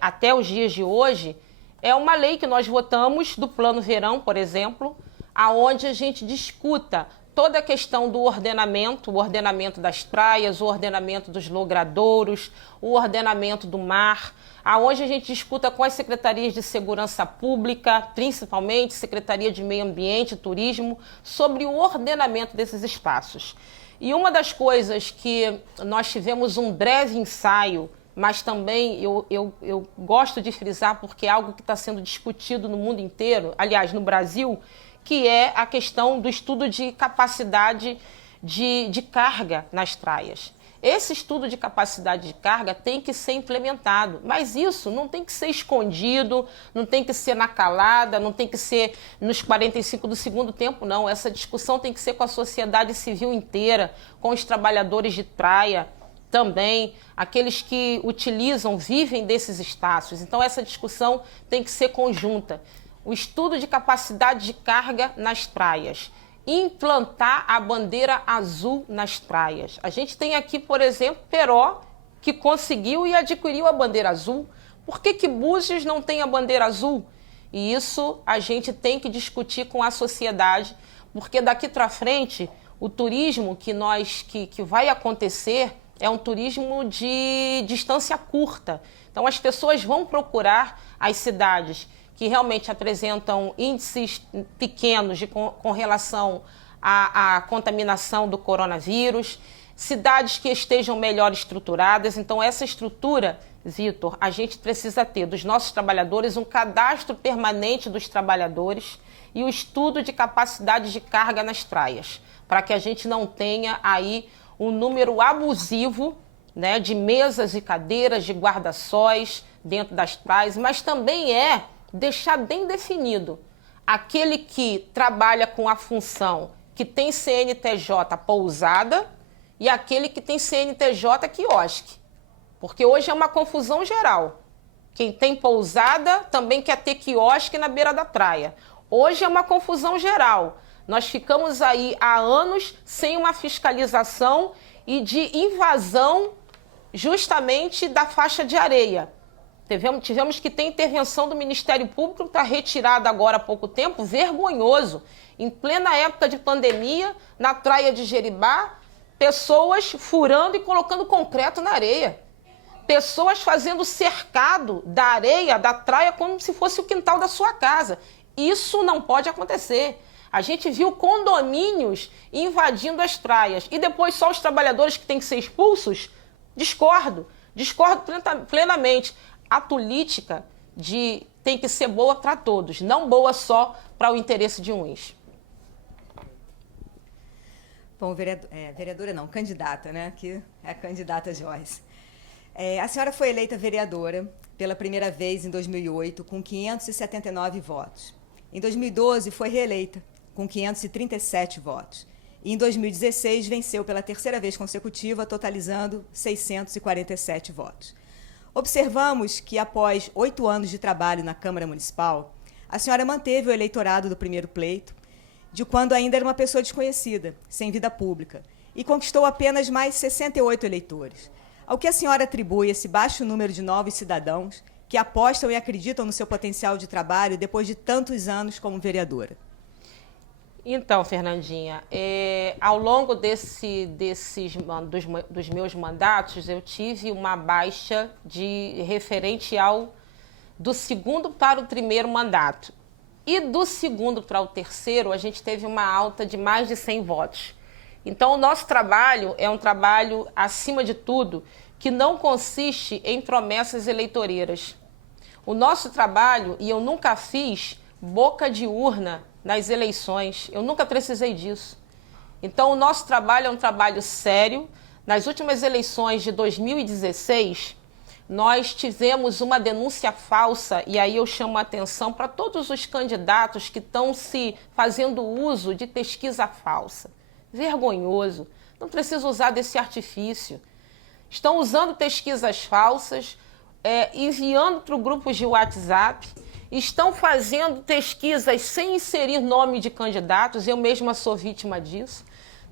até os dias de hoje, é uma lei que nós votamos do Plano Verão, por exemplo, aonde a gente discuta toda a questão do ordenamento, o ordenamento das praias, o ordenamento dos logradouros, o ordenamento do mar, aonde a gente discuta com as secretarias de segurança pública, principalmente Secretaria de Meio Ambiente e Turismo, sobre o ordenamento desses espaços. E uma das coisas que nós tivemos um breve ensaio, mas também eu gosto de frisar porque é algo que está sendo discutido no mundo inteiro, aliás, no Brasil, que é a questão do estudo de capacidade de carga nas praias. Esse estudo de capacidade de carga tem que ser implementado, mas isso não tem que ser escondido, não tem que ser na calada, não tem que ser nos 45 do segundo tempo, não. Essa discussão tem que ser com a sociedade civil inteira, com os trabalhadores de praia também, aqueles que utilizam, vivem desses espaços. Então, essa discussão tem que ser conjunta. O estudo de capacidade de carga nas praias. Implantar a bandeira azul nas praias. A gente tem aqui, por exemplo, Peró, que conseguiu e adquiriu a bandeira azul. Por que Búzios não tem a bandeira azul? E isso a gente tem que discutir com a sociedade, porque daqui para frente, o turismo que vai acontecer é um turismo de distância curta. Então, as pessoas vão procurar as cidades que realmente apresentam índices pequenos com relação à contaminação do coronavírus, cidades que estejam melhor estruturadas. Então, essa estrutura, Vitor, a gente precisa ter dos nossos trabalhadores um cadastro permanente dos trabalhadores e o estudo de capacidade de carga nas praias, para que a gente não tenha aí um número abusivo, né, de mesas e cadeiras, de guarda-sóis dentro das praias, mas também deixar bem definido aquele que trabalha com a função que tem CNTJ pousada e aquele que tem CNTJ quiosque. Porque hoje é uma confusão geral. Quem tem pousada também quer ter quiosque na beira da praia. Hoje é uma confusão geral. Nós ficamos aí há anos sem uma fiscalização e de invasão justamente da faixa de areia. Tivemos que ter intervenção do Ministério Público para retirada agora há pouco tempo, vergonhoso. Em plena época de pandemia, na praia de Jeribá, pessoas furando e colocando concreto na areia. Pessoas fazendo cercado da areia, da praia, como se fosse o quintal da sua casa. Isso não pode acontecer. A gente viu condomínios invadindo as praias. E depois só os trabalhadores que têm que ser expulsos? Discordo plenamente. A política tem que ser boa para todos, não boa só para o interesse de uns. Bom, vereadora não, candidata, né? Aqui é a candidata Joyce. A senhora foi eleita vereadora pela primeira vez em 2008 com 579 votos. Em 2012 foi reeleita com 537 votos. E em 2016 venceu pela terceira vez consecutiva, totalizando 647 votos. Observamos que, após 8 anos de trabalho na Câmara Municipal, a senhora manteve o eleitorado do primeiro pleito, de quando ainda era uma pessoa desconhecida, sem vida pública, e conquistou apenas mais 68 eleitores. Ao que a senhora atribui esse baixo número de novos cidadãos que apostam e acreditam no seu potencial de trabalho depois de tantos anos como vereadora? Então, Fernandinha, ao longo dos meus mandatos, eu tive uma baixa do segundo para o primeiro mandato. E do segundo para o terceiro, a gente teve uma alta de mais de 100 votos. Então, o nosso trabalho é um trabalho, acima de tudo, que não consiste em promessas eleitoreiras. O nosso trabalho, e eu nunca fiz boca de urna nas eleições, eu nunca precisei disso. Então, o nosso trabalho é um trabalho sério. Nas últimas eleições de 2016, nós tivemos uma denúncia falsa, e aí eu chamo a atenção para todos os candidatos que estão se fazendo uso de pesquisa falsa. Vergonhoso, não precisa usar desse artifício. Estão usando pesquisas falsas, enviando para grupos de WhatsApp, estão fazendo pesquisas sem inserir nome de candidatos, eu mesma sou vítima disso.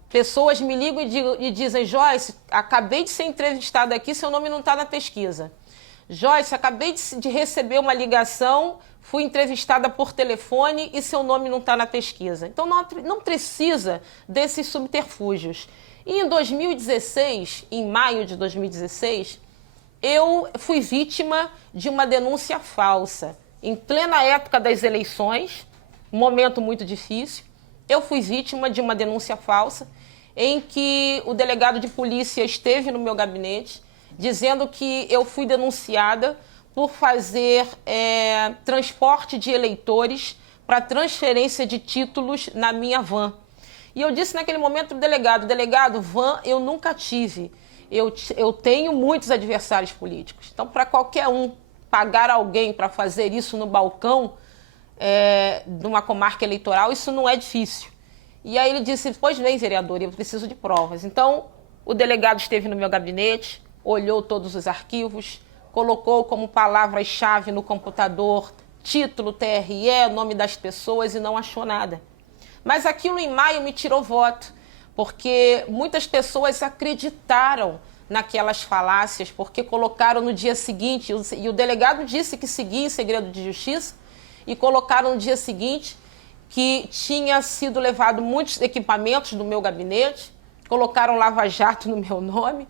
Pessoas me ligam e dizem: Joyce, acabei de ser entrevistada aqui, seu nome não está na pesquisa. Joyce, acabei de receber uma ligação, fui entrevistada por telefone e seu nome não está na pesquisa. Então não precisa desses subterfúgios. E em 2016, em maio de 2016, eu fui vítima de uma denúncia falsa. Em plena época das eleições, um momento muito difícil, eu fui vítima de uma denúncia falsa em que o delegado de polícia esteve no meu gabinete dizendo que eu fui denunciada por fazer transporte de eleitores para transferência de títulos na minha van. E eu disse naquele momento para o delegado, van eu nunca tive. Eu tenho muitos adversários políticos. Então, para qualquer um pagar alguém para fazer isso no balcão de uma comarca eleitoral, isso não é difícil. E aí ele disse: pois bem, vereador, eu preciso de provas. Então, o delegado esteve no meu gabinete, olhou todos os arquivos, colocou como palavras-chave no computador título, TRE, nome das pessoas, e não achou nada. Mas aquilo em maio me tirou voto, porque muitas pessoas acreditaram naquelas falácias, porque colocaram no dia seguinte, e o delegado disse que seguia em segredo de justiça, e colocaram no dia seguinte que tinha sido levado muitos equipamentos do meu gabinete, colocaram lava-jato no meu nome,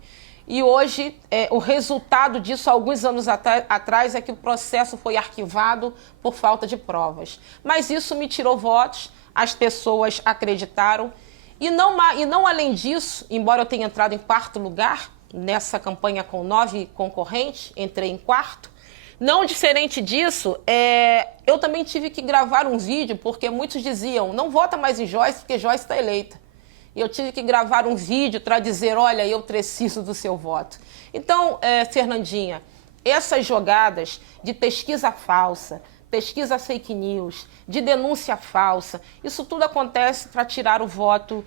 e hoje o resultado disso, alguns anos atrás, é que o processo foi arquivado por falta de provas. Mas isso me tirou votos, as pessoas acreditaram, E não além disso, embora eu tenha entrado em 4º lugar, nessa campanha com 9 concorrentes, entrei em 4º, não diferente disso, eu também tive que gravar um vídeo, porque muitos diziam, não vota mais em Joyce, porque Joyce está eleita. E eu tive que gravar um vídeo para dizer, olha, eu preciso do seu voto. Então, Fernandinha, essas jogadas de pesquisa falsa, pesquisa fake news, de denúncia falsa, isso tudo acontece para tirar o voto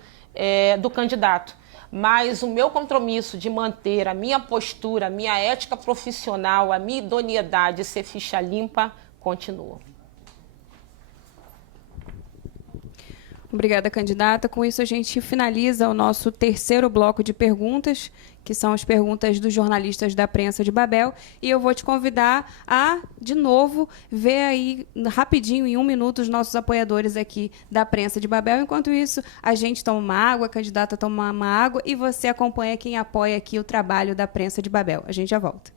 do candidato. Mas o meu compromisso de manter a minha postura, a minha ética profissional, a minha idoneidade de ser ficha limpa, continua. Obrigada, candidata. Com isso, a gente finaliza o nosso 3º bloco de perguntas, que são as perguntas dos jornalistas da Prensa de Babel. E eu vou te convidar a, de novo, ver aí rapidinho, em 1 minuto, os nossos apoiadores aqui da Prensa de Babel. Enquanto isso, a gente toma uma água, a candidata toma uma água e você acompanha quem apoia aqui o trabalho da Prensa de Babel. A gente já volta.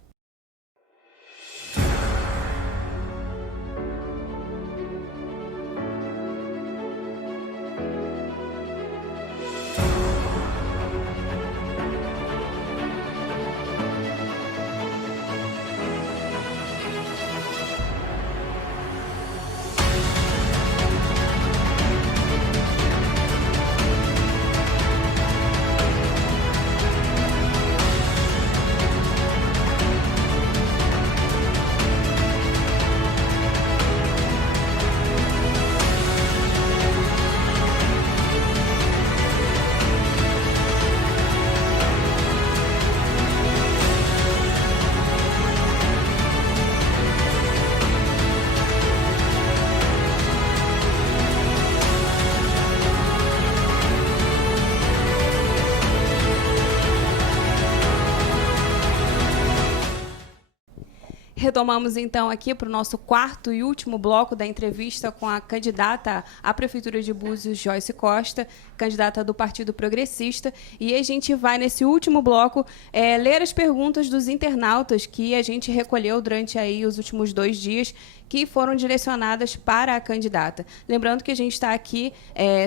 Retomamos, então, aqui para o nosso 4º e último bloco da entrevista com a candidata à Prefeitura de Búzios, Joyce Costa, candidata do Partido Progressista. E a gente vai, nesse último bloco, ler as perguntas dos internautas que a gente recolheu durante aí os últimos 2 dias, que foram direcionadas para a candidata. Lembrando que a gente está aqui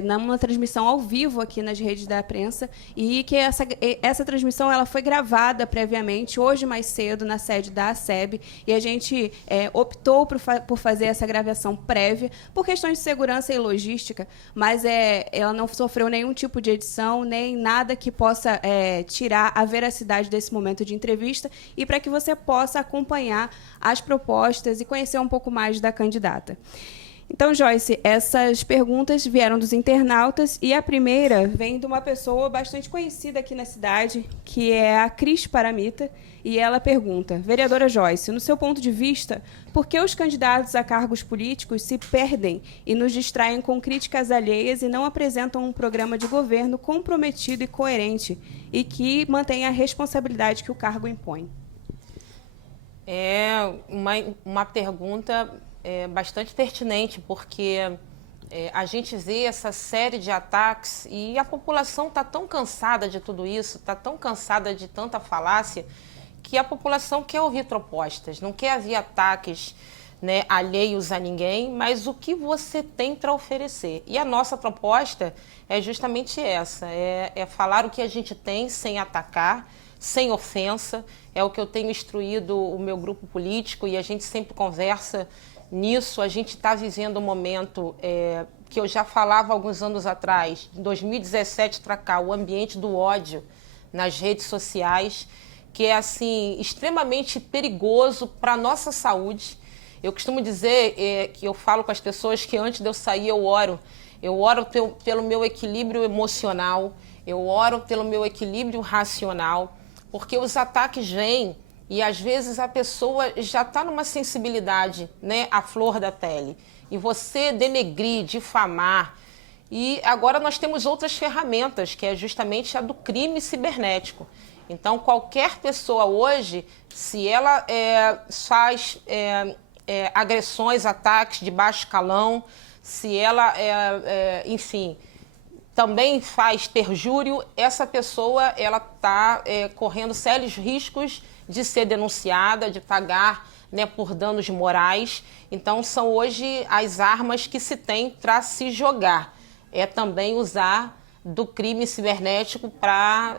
numa transmissão ao vivo aqui nas redes da prensa e que essa transmissão ela foi gravada previamente, hoje mais cedo, na sede da ACEB, e a gente optou por fazer essa gravação prévia por questões de segurança e logística, mas ela não sofreu nenhum tipo de edição, nem nada que possa tirar a veracidade desse momento de entrevista, e para que você possa acompanhar as propostas e conhecer um pouco mais da candidata. Então, Joyce, essas perguntas vieram dos internautas e a primeira vem de uma pessoa bastante conhecida aqui na cidade, que é a Cris Paramita, e ela pergunta: vereadora Joyce, no seu ponto de vista, por que os candidatos a cargos políticos se perdem e nos distraem com críticas alheias e não apresentam um programa de governo comprometido e coerente e que mantenha a responsabilidade que o cargo impõe? É uma pergunta bastante pertinente, porque a gente vê essa série de ataques e a população está tão cansada de tudo isso, está tão cansada de tanta falácia, que a população quer ouvir propostas, não quer ouvir ataques, né, alheios a ninguém, mas o que você tem para oferecer. E a nossa proposta é justamente essa, é falar o que a gente tem sem atacar, sem ofensa. É o que eu tenho instruído o meu grupo político e a gente sempre conversa nisso. A gente está vivendo um momento que eu já falava alguns anos atrás, em 2017 para cá, o ambiente do ódio nas redes sociais, que é assim extremamente perigoso para a nossa saúde. Eu costumo dizer que eu falo com as pessoas que antes de eu sair eu oro pelo meu equilíbrio emocional, eu oro pelo meu equilíbrio racional, porque os ataques vêm e às vezes a pessoa já está numa sensibilidade, né, à flor da pele. E você denegrir, difamar. E agora nós temos outras ferramentas, que é justamente a do crime cibernético. Então, qualquer pessoa hoje, se ela faz agressões, ataques de baixo calão, se ela, enfim, também faz perjúrio, essa pessoa ela está correndo sérios riscos de ser denunciada, de pagar, né, por danos morais. Então, são hoje as armas que se tem para se jogar. É também usar do crime cibernético para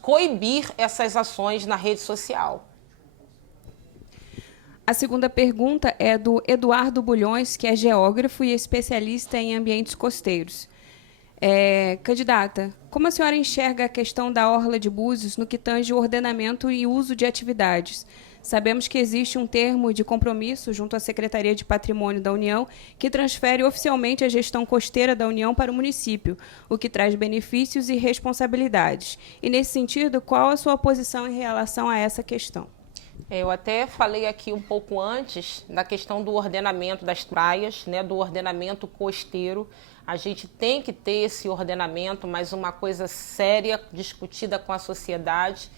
coibir essas ações na rede social. A segunda pergunta é do Eduardo Bulhões, que é geógrafo e especialista em ambientes costeiros. Candidata, como a senhora enxerga a questão da Orla de Búzios no que tange o ordenamento e uso de atividades? Sabemos que existe um termo de compromisso junto à Secretaria de Patrimônio da União que transfere oficialmente a gestão costeira da União para o município, o que traz benefícios e responsabilidades. E, nesse sentido, qual a sua posição em relação a essa questão? Eu até falei aqui um pouco antes da questão do ordenamento das praias, né, do ordenamento costeiro. A gente tem que ter esse ordenamento, mas uma coisa séria, discutida com a sociedade,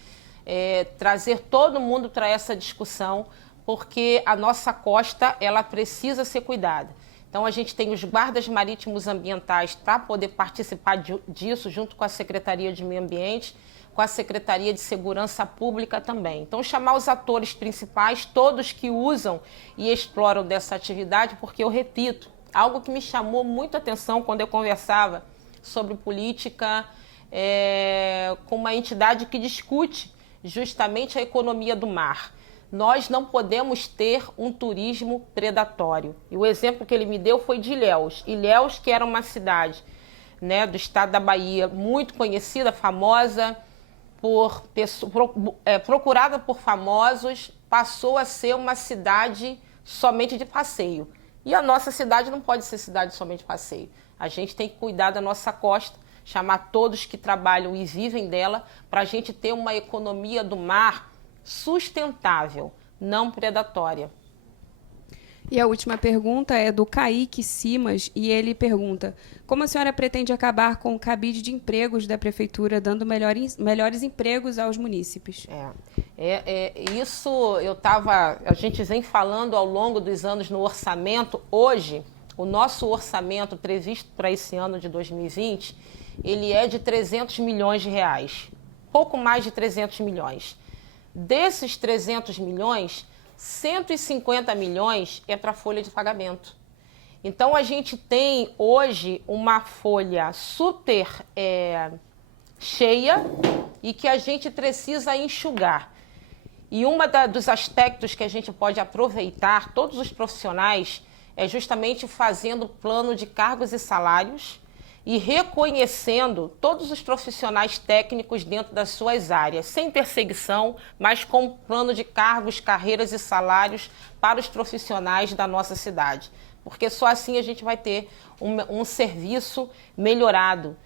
trazer todo mundo para essa discussão, porque a nossa costa ela precisa ser cuidada. Então, a gente tem os guardas marítimos ambientais para poder participar disso, junto com a Secretaria de Meio Ambiente, com a Secretaria de Segurança Pública também. Então, chamar os atores principais, todos que usam e exploram dessa atividade, porque eu repito, algo que me chamou muito a atenção quando eu conversava sobre política com uma entidade que discute justamente a economia do mar. Nós não podemos ter um turismo predatório. E o exemplo que ele me deu foi de Ilhéus. Ilhéus, que era uma cidade, né, do estado da Bahia, muito conhecida, famosa, procurada por famosos, passou a ser uma cidade somente de passeio. E a nossa cidade não pode ser cidade somente de passeio. A gente tem que cuidar da nossa costa, chamar todos que trabalham e vivem dela, para a gente ter uma economia do mar sustentável, não predatória. E a última pergunta é do Kaique Simas, e ele pergunta: como a senhora pretende acabar com o cabide de empregos da Prefeitura, dando melhores empregos aos munícipes? Isso a gente vem falando ao longo dos anos no orçamento. Hoje, o nosso orçamento previsto para esse ano de 2020, ele é de 300 milhões de reais, pouco mais de 300 milhões. Desses 300 milhões, 150 milhões é para a folha de pagamento. Então, a gente tem hoje uma folha super cheia e que a gente precisa enxugar. E dos aspectos que a gente pode aproveitar, todos os profissionais, é justamente fazendo plano de cargos e salários e reconhecendo todos os profissionais técnicos dentro das suas áreas, sem perseguição, mas com plano de cargos, carreiras e salários para os profissionais da nossa cidade. Porque só assim a gente vai ter um serviço melhorado.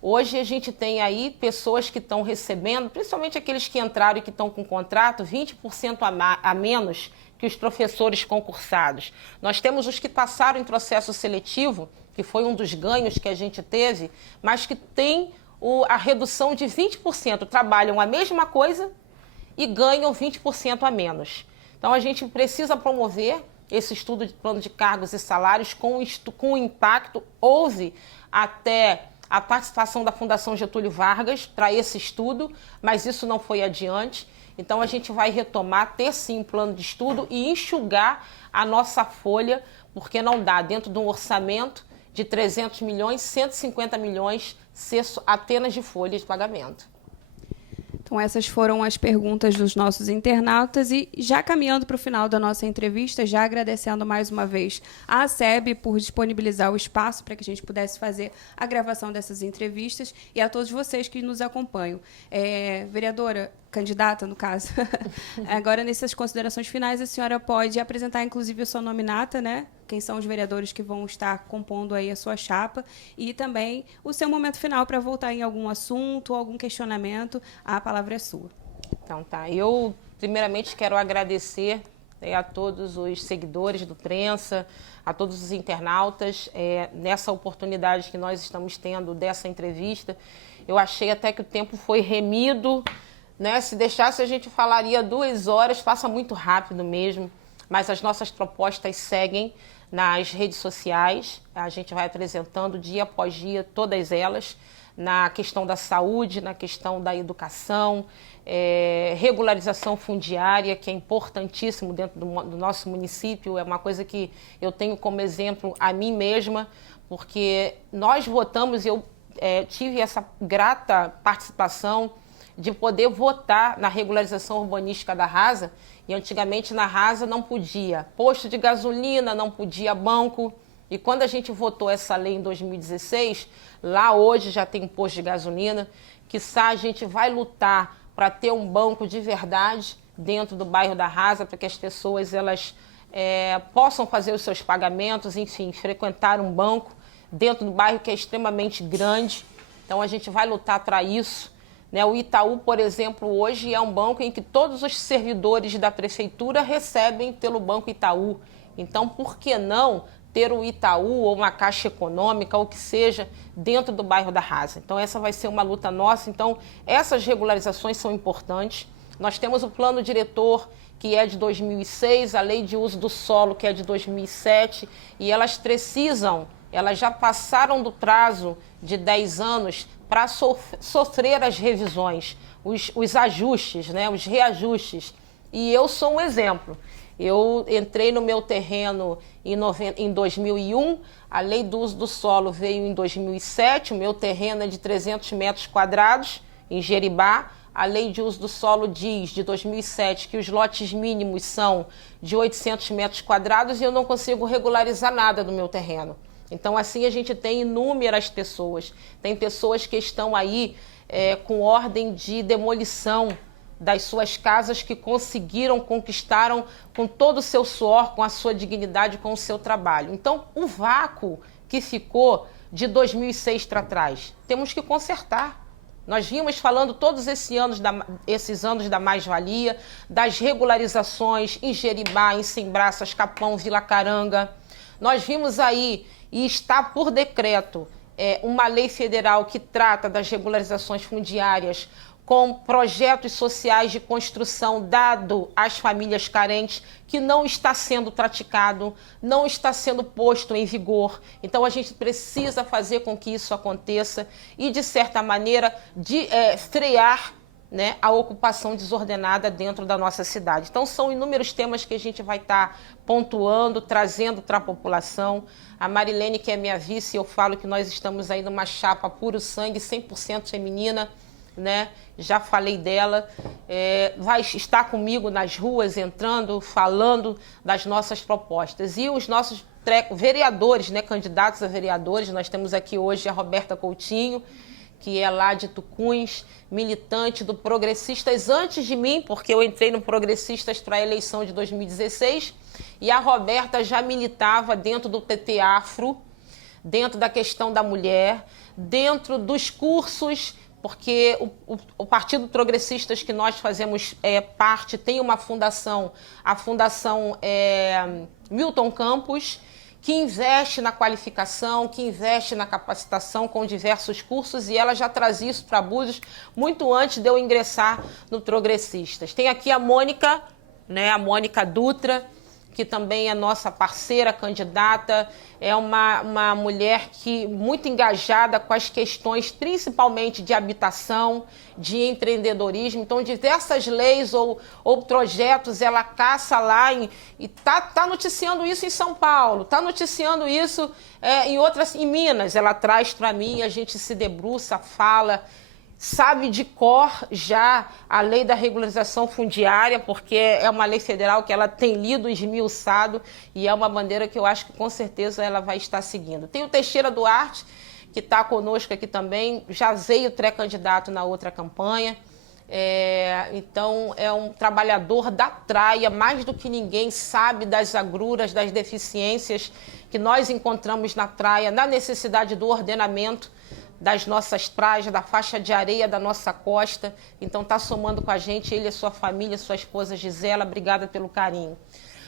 Hoje a gente tem aí pessoas que estão recebendo, principalmente aqueles que entraram e que estão com contrato, 20% a menos que os professores concursados. Nós temos os que passaram em processo seletivo, que foi um dos ganhos que a gente teve, mas que tem a redução de 20%. Trabalham a mesma coisa e ganham 20% a menos. Então, a gente precisa promover esse estudo de plano de cargos e salários com impacto. Houve até a participação da Fundação Getúlio Vargas para esse estudo, mas isso não foi adiante. Então, a gente vai retomar, ter sim um plano de estudo e enxugar a nossa folha, porque não dá, dentro de um orçamento de 300 milhões, 150 milhões ser apenas de folha de pagamento. Então, essas foram as perguntas dos nossos internautas e já caminhando para o final da nossa entrevista, já agradecendo mais uma vez à ACEB por disponibilizar o espaço para que a gente pudesse fazer a gravação dessas entrevistas e a todos vocês que nos acompanham. Vereadora, candidata, no caso, agora nessas considerações finais, a senhora pode apresentar, inclusive, a sua nominata, né? Quem são os vereadores que vão estar compondo aí a sua chapa e também o seu momento final para voltar em algum assunto ou algum questionamento. A palavra é sua. Então, tá. Eu, primeiramente, quero agradecer a todos os seguidores do Prensa, a todos os internautas, nessa oportunidade que nós estamos tendo dessa entrevista. Eu achei até que o tempo foi remido, né? Se deixasse, a gente falaria 2 horas, passa muito rápido mesmo, mas as nossas propostas seguem nas redes sociais. A gente vai apresentando dia após dia todas elas, na questão da saúde, na questão da educação, regularização fundiária, que é importantíssimo dentro do nosso município. É uma coisa que eu tenho como exemplo a mim mesma, porque nós votamos, e eu tive essa grata participação de poder votar na regularização urbanística da Rasa, e antigamente na Rasa não podia posto de gasolina, não podia banco, e quando a gente votou essa lei em 2016, lá hoje já tem um posto de gasolina, quiçá a gente vai lutar para ter um banco de verdade dentro do bairro da Rasa, para que as pessoas elas possam fazer os seus pagamentos, enfim, frequentar um banco dentro do bairro que é extremamente grande. Então a gente vai lutar para isso. Né? O Itaú, por exemplo, hoje é um banco em que todos os servidores da prefeitura recebem pelo Banco Itaú. Então, por que não ter o Itaú ou uma Caixa Econômica, ou o que seja, dentro do bairro da Rasa? Então, essa vai ser uma luta nossa. Então, essas regularizações são importantes. Nós temos o plano diretor, que é de 2006, a lei de uso do solo, que é de 2007, e elas já passaram do prazo de 10 anos para sofrer as revisões, os ajustes, né, os reajustes. E eu sou um exemplo. Eu entrei no meu terreno em 2001, a lei do uso do solo veio em 2007, o meu terreno é de 300 metros quadrados, em Jeribá. A lei de uso do solo diz, de 2007, que os lotes mínimos são de 800 metros quadrados e eu não consigo regularizar nada do meu terreno. Então, assim, a gente tem inúmeras pessoas. Tem pessoas que estão aí com ordem de demolição das suas casas, que conquistaram com todo o seu suor, com a sua dignidade, com o seu trabalho. Então, o vácuo que ficou de 2006 para trás, temos que consertar. Nós vimos falando todos esses anos da mais-valia, das regularizações em Jeribá, em Sembraças, Capão, Vila Caranga. Nós vimos aí, e está por decreto, uma lei federal que trata das regularizações fundiárias com projetos sociais de construção dado às famílias carentes, que não está sendo praticado, não está sendo posto em vigor. Então, a gente precisa fazer com que isso aconteça e, de certa maneira, frear, né, a ocupação desordenada dentro da nossa cidade. Então, são inúmeros temas que a gente vai estar pontuando, trazendo para a população. A Marilene, que é minha vice, eu falo que nós estamos aí numa chapa puro sangue, 100% feminina, né? Já falei dela, vai estar comigo nas ruas, entrando, falando das nossas propostas. E os nossos vereadores, né, candidatos a vereadores, nós temos aqui hoje a Roberta Coutinho, que é lá de Tucuns, militante do Progressistas antes de mim, porque eu entrei no Progressistas para a eleição de 2016, e a Roberta já militava dentro do PT Afro, dentro da questão da mulher, dentro dos cursos, porque o Partido Progressistas que nós fazemos parte tem uma fundação, a Fundação Milton Campos, que investe na qualificação, que investe na capacitação com diversos cursos, e ela já traz isso para Búzios muito antes de eu ingressar no Progressistas. Tem aqui a Mônica, né, a Mônica Dutra, que também é nossa parceira candidata, é uma mulher muito engajada com as questões, principalmente de habitação, de empreendedorismo. Então, diversas leis ou projetos ela caça lá e está noticiando isso em São Paulo, está noticiando isso em Minas. Ela traz para mim, a gente se debruça, fala, sabe de cor já a lei da regularização fundiária, porque é uma lei federal que ela tem lido, esmiuçado, e é uma bandeira que eu acho que com certeza ela vai estar seguindo. Tem o Teixeira Duarte, que está conosco aqui também, já veio pré-candidato na outra campanha, então é um trabalhador da traia, mais do que ninguém sabe das agruras, das deficiências que nós encontramos na traia, na necessidade do ordenamento das nossas praias, da faixa de areia da nossa costa. Então está somando com a gente, ele e sua família, sua esposa Gisela, obrigada pelo carinho.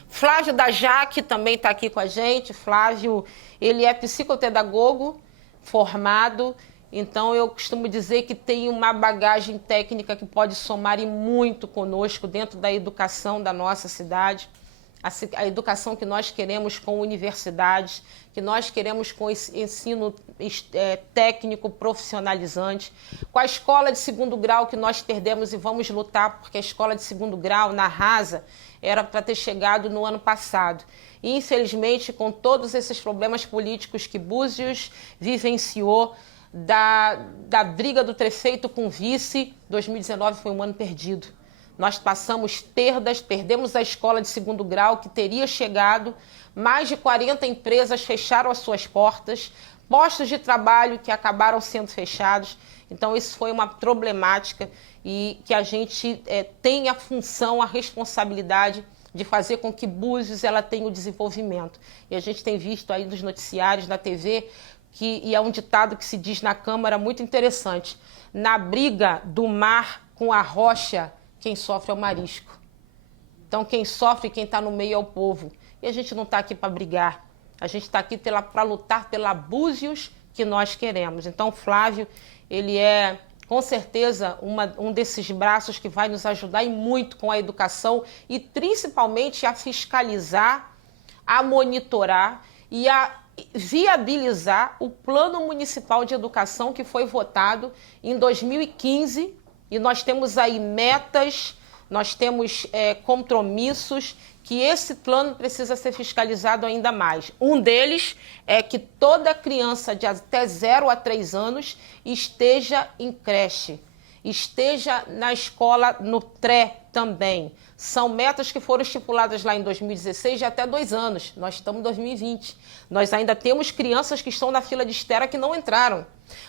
Flávio da Jaque também está aqui com a gente. Flávio, ele é psicopedagogo formado, então eu costumo dizer que tem uma bagagem técnica que pode somar e muito conosco dentro da educação da nossa cidade. A educação que nós queremos com universidades, que nós queremos com esse ensino técnico profissionalizante, com a escola de segundo grau que nós perdemos e vamos lutar, porque a escola de segundo grau, na Rasa, era para ter chegado no ano passado. E, infelizmente, com todos esses problemas políticos que Búzios vivenciou, da briga do prefeito com o vice. 2019 foi um ano perdido. Nós passamos perdas, perdemos a escola de segundo grau que teria chegado, mais de 40 empresas fecharam as suas portas, postos de trabalho que acabaram sendo fechados. Então, isso foi uma problemática e que a gente tem a função, a responsabilidade de fazer com que Búzios ela tenha o desenvolvimento. E a gente tem visto aí nos noticiários, na TV, e é um ditado que se diz na Câmara muito interessante: na briga do mar com a rocha, quem sofre é o marisco. Então, quem sofre e quem está no meio é o povo. E a gente não está aqui para brigar. A gente está aqui para lutar pela Búzios que nós queremos. Então, Flávio, ele é, com certeza, um desses braços que vai nos ajudar e muito com a educação e, principalmente, a fiscalizar, a monitorar e a viabilizar o Plano Municipal de Educação que foi votado em 2015. E nós temos aí metas, nós temos compromissos que esse plano precisa ser fiscalizado ainda mais. Um deles é que toda criança de até 0 a 3 anos esteja em creche, esteja na escola no TRE também. São metas que foram estipuladas lá em 2016 de até 2 anos. Nós estamos em 2020. Nós ainda temos crianças que estão na fila de espera que não entraram.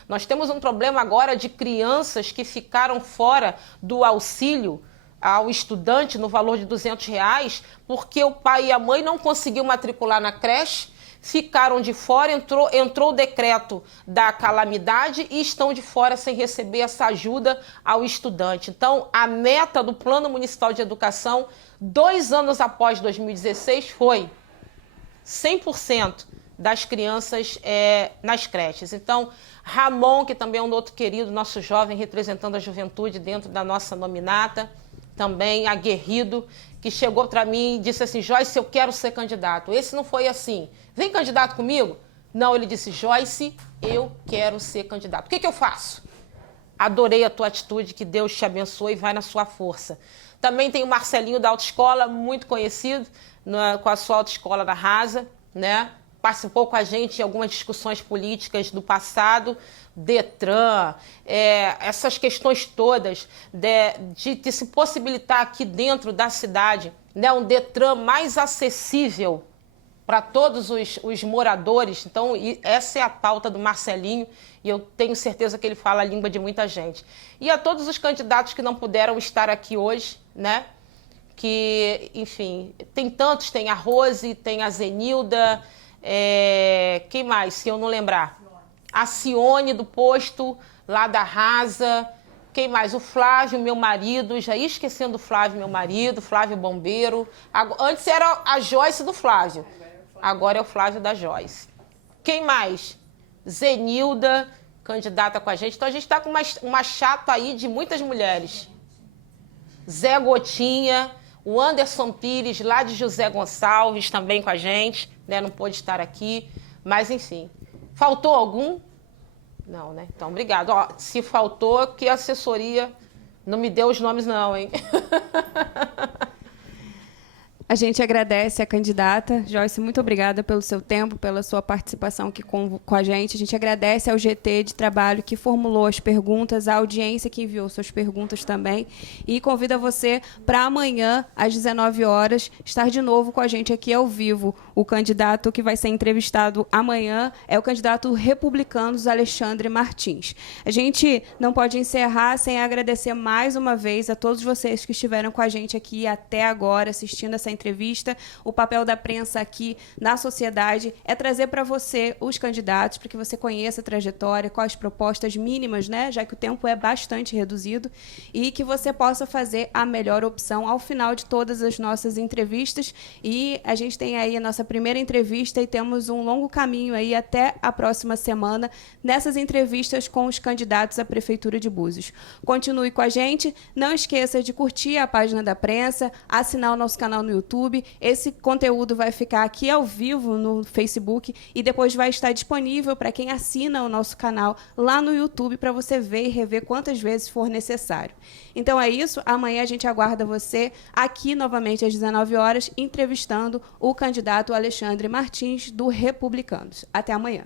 Nós temos um problema agora de crianças que ficaram fora do auxílio ao estudante no valor de R$200, porque o pai e a mãe não conseguiam matricular na creche, ficaram de fora, entrou o decreto da calamidade e estão de fora sem receber essa ajuda ao estudante. Então, a meta do Plano Municipal de Educação, 2 anos após 2016, foi 100% das crianças nas creches. Então, Ramon, que também é um outro querido, nosso jovem representando a juventude dentro da nossa nominata, também aguerrido, que chegou para mim e disse assim: Joyce, eu quero ser candidato. Esse não foi assim: vem candidato comigo? Não, ele disse: Joyce, eu quero ser candidato. O que eu faço? Adorei a tua atitude, que Deus te abençoe e vai na sua força. Também tem o Marcelinho da autoescola, muito conhecido, com a sua autoescola da Rasa, né? Participou com a gente em algumas discussões políticas do passado, Detran, essas questões todas de se possibilitar aqui dentro da cidade, né, um Detran mais acessível para todos os moradores. Então, essa é a pauta do Marcelinho e eu tenho certeza que ele fala a língua de muita gente. E a todos os candidatos que não puderam estar aqui hoje, né, que, enfim, tem tantos, tem a Rose, tem a Zenilda, quem mais, se eu não lembrar? A Cione do posto lá da Rasa. Quem mais? O Flávio, meu marido. Já ia esquecendo o Flávio, meu marido. Flávio Bombeiro. Antes era a Joyce do Flávio. Agora é o Flávio da Joyce. Quem mais? Zenilda, candidata com a gente. Então a gente está com uma chapa aí de muitas mulheres. Zé Gotinha, o Anderson Pires, lá de José Gonçalves, também com a gente, né? Não pôde estar aqui, mas enfim. Faltou algum? Não, né? Então, obrigado. Ó, se faltou, que a assessoria não me deu os nomes não, hein? A gente agradece a candidata. Joyce, muito obrigada pelo seu tempo, pela sua participação aqui com a gente. A gente agradece ao GT de Trabalho que formulou as perguntas, a audiência que enviou suas perguntas também. E convida você para amanhã, às 19 horas, estar de novo com a gente aqui ao vivo. O candidato que vai ser entrevistado amanhã é o candidato Republicanos, Alexandre Martins. A gente não pode encerrar sem agradecer mais uma vez a todos vocês que estiveram com a gente aqui até agora, assistindo essa entrevista. O papel da prensa aqui na sociedade é trazer para você os candidatos, para que você conheça a trajetória, quais propostas mínimas, né, já que o tempo é bastante reduzido, e que você possa fazer a melhor opção ao final de todas as nossas entrevistas. E a gente tem aí a nossa primeira entrevista e temos um longo caminho aí até a próxima semana nessas entrevistas com os candidatos à Prefeitura de Búzios. Continue com a gente, não esqueça de curtir a página da prensa, assinar o nosso canal no YouTube. Esse conteúdo vai ficar aqui ao vivo no Facebook e depois vai estar disponível para quem assina o nosso canal lá no YouTube para você ver e rever quantas vezes for necessário. Então é isso, amanhã a gente aguarda você aqui novamente às 19 horas, entrevistando o candidato Alexandre Martins do Republicanos. Até amanhã.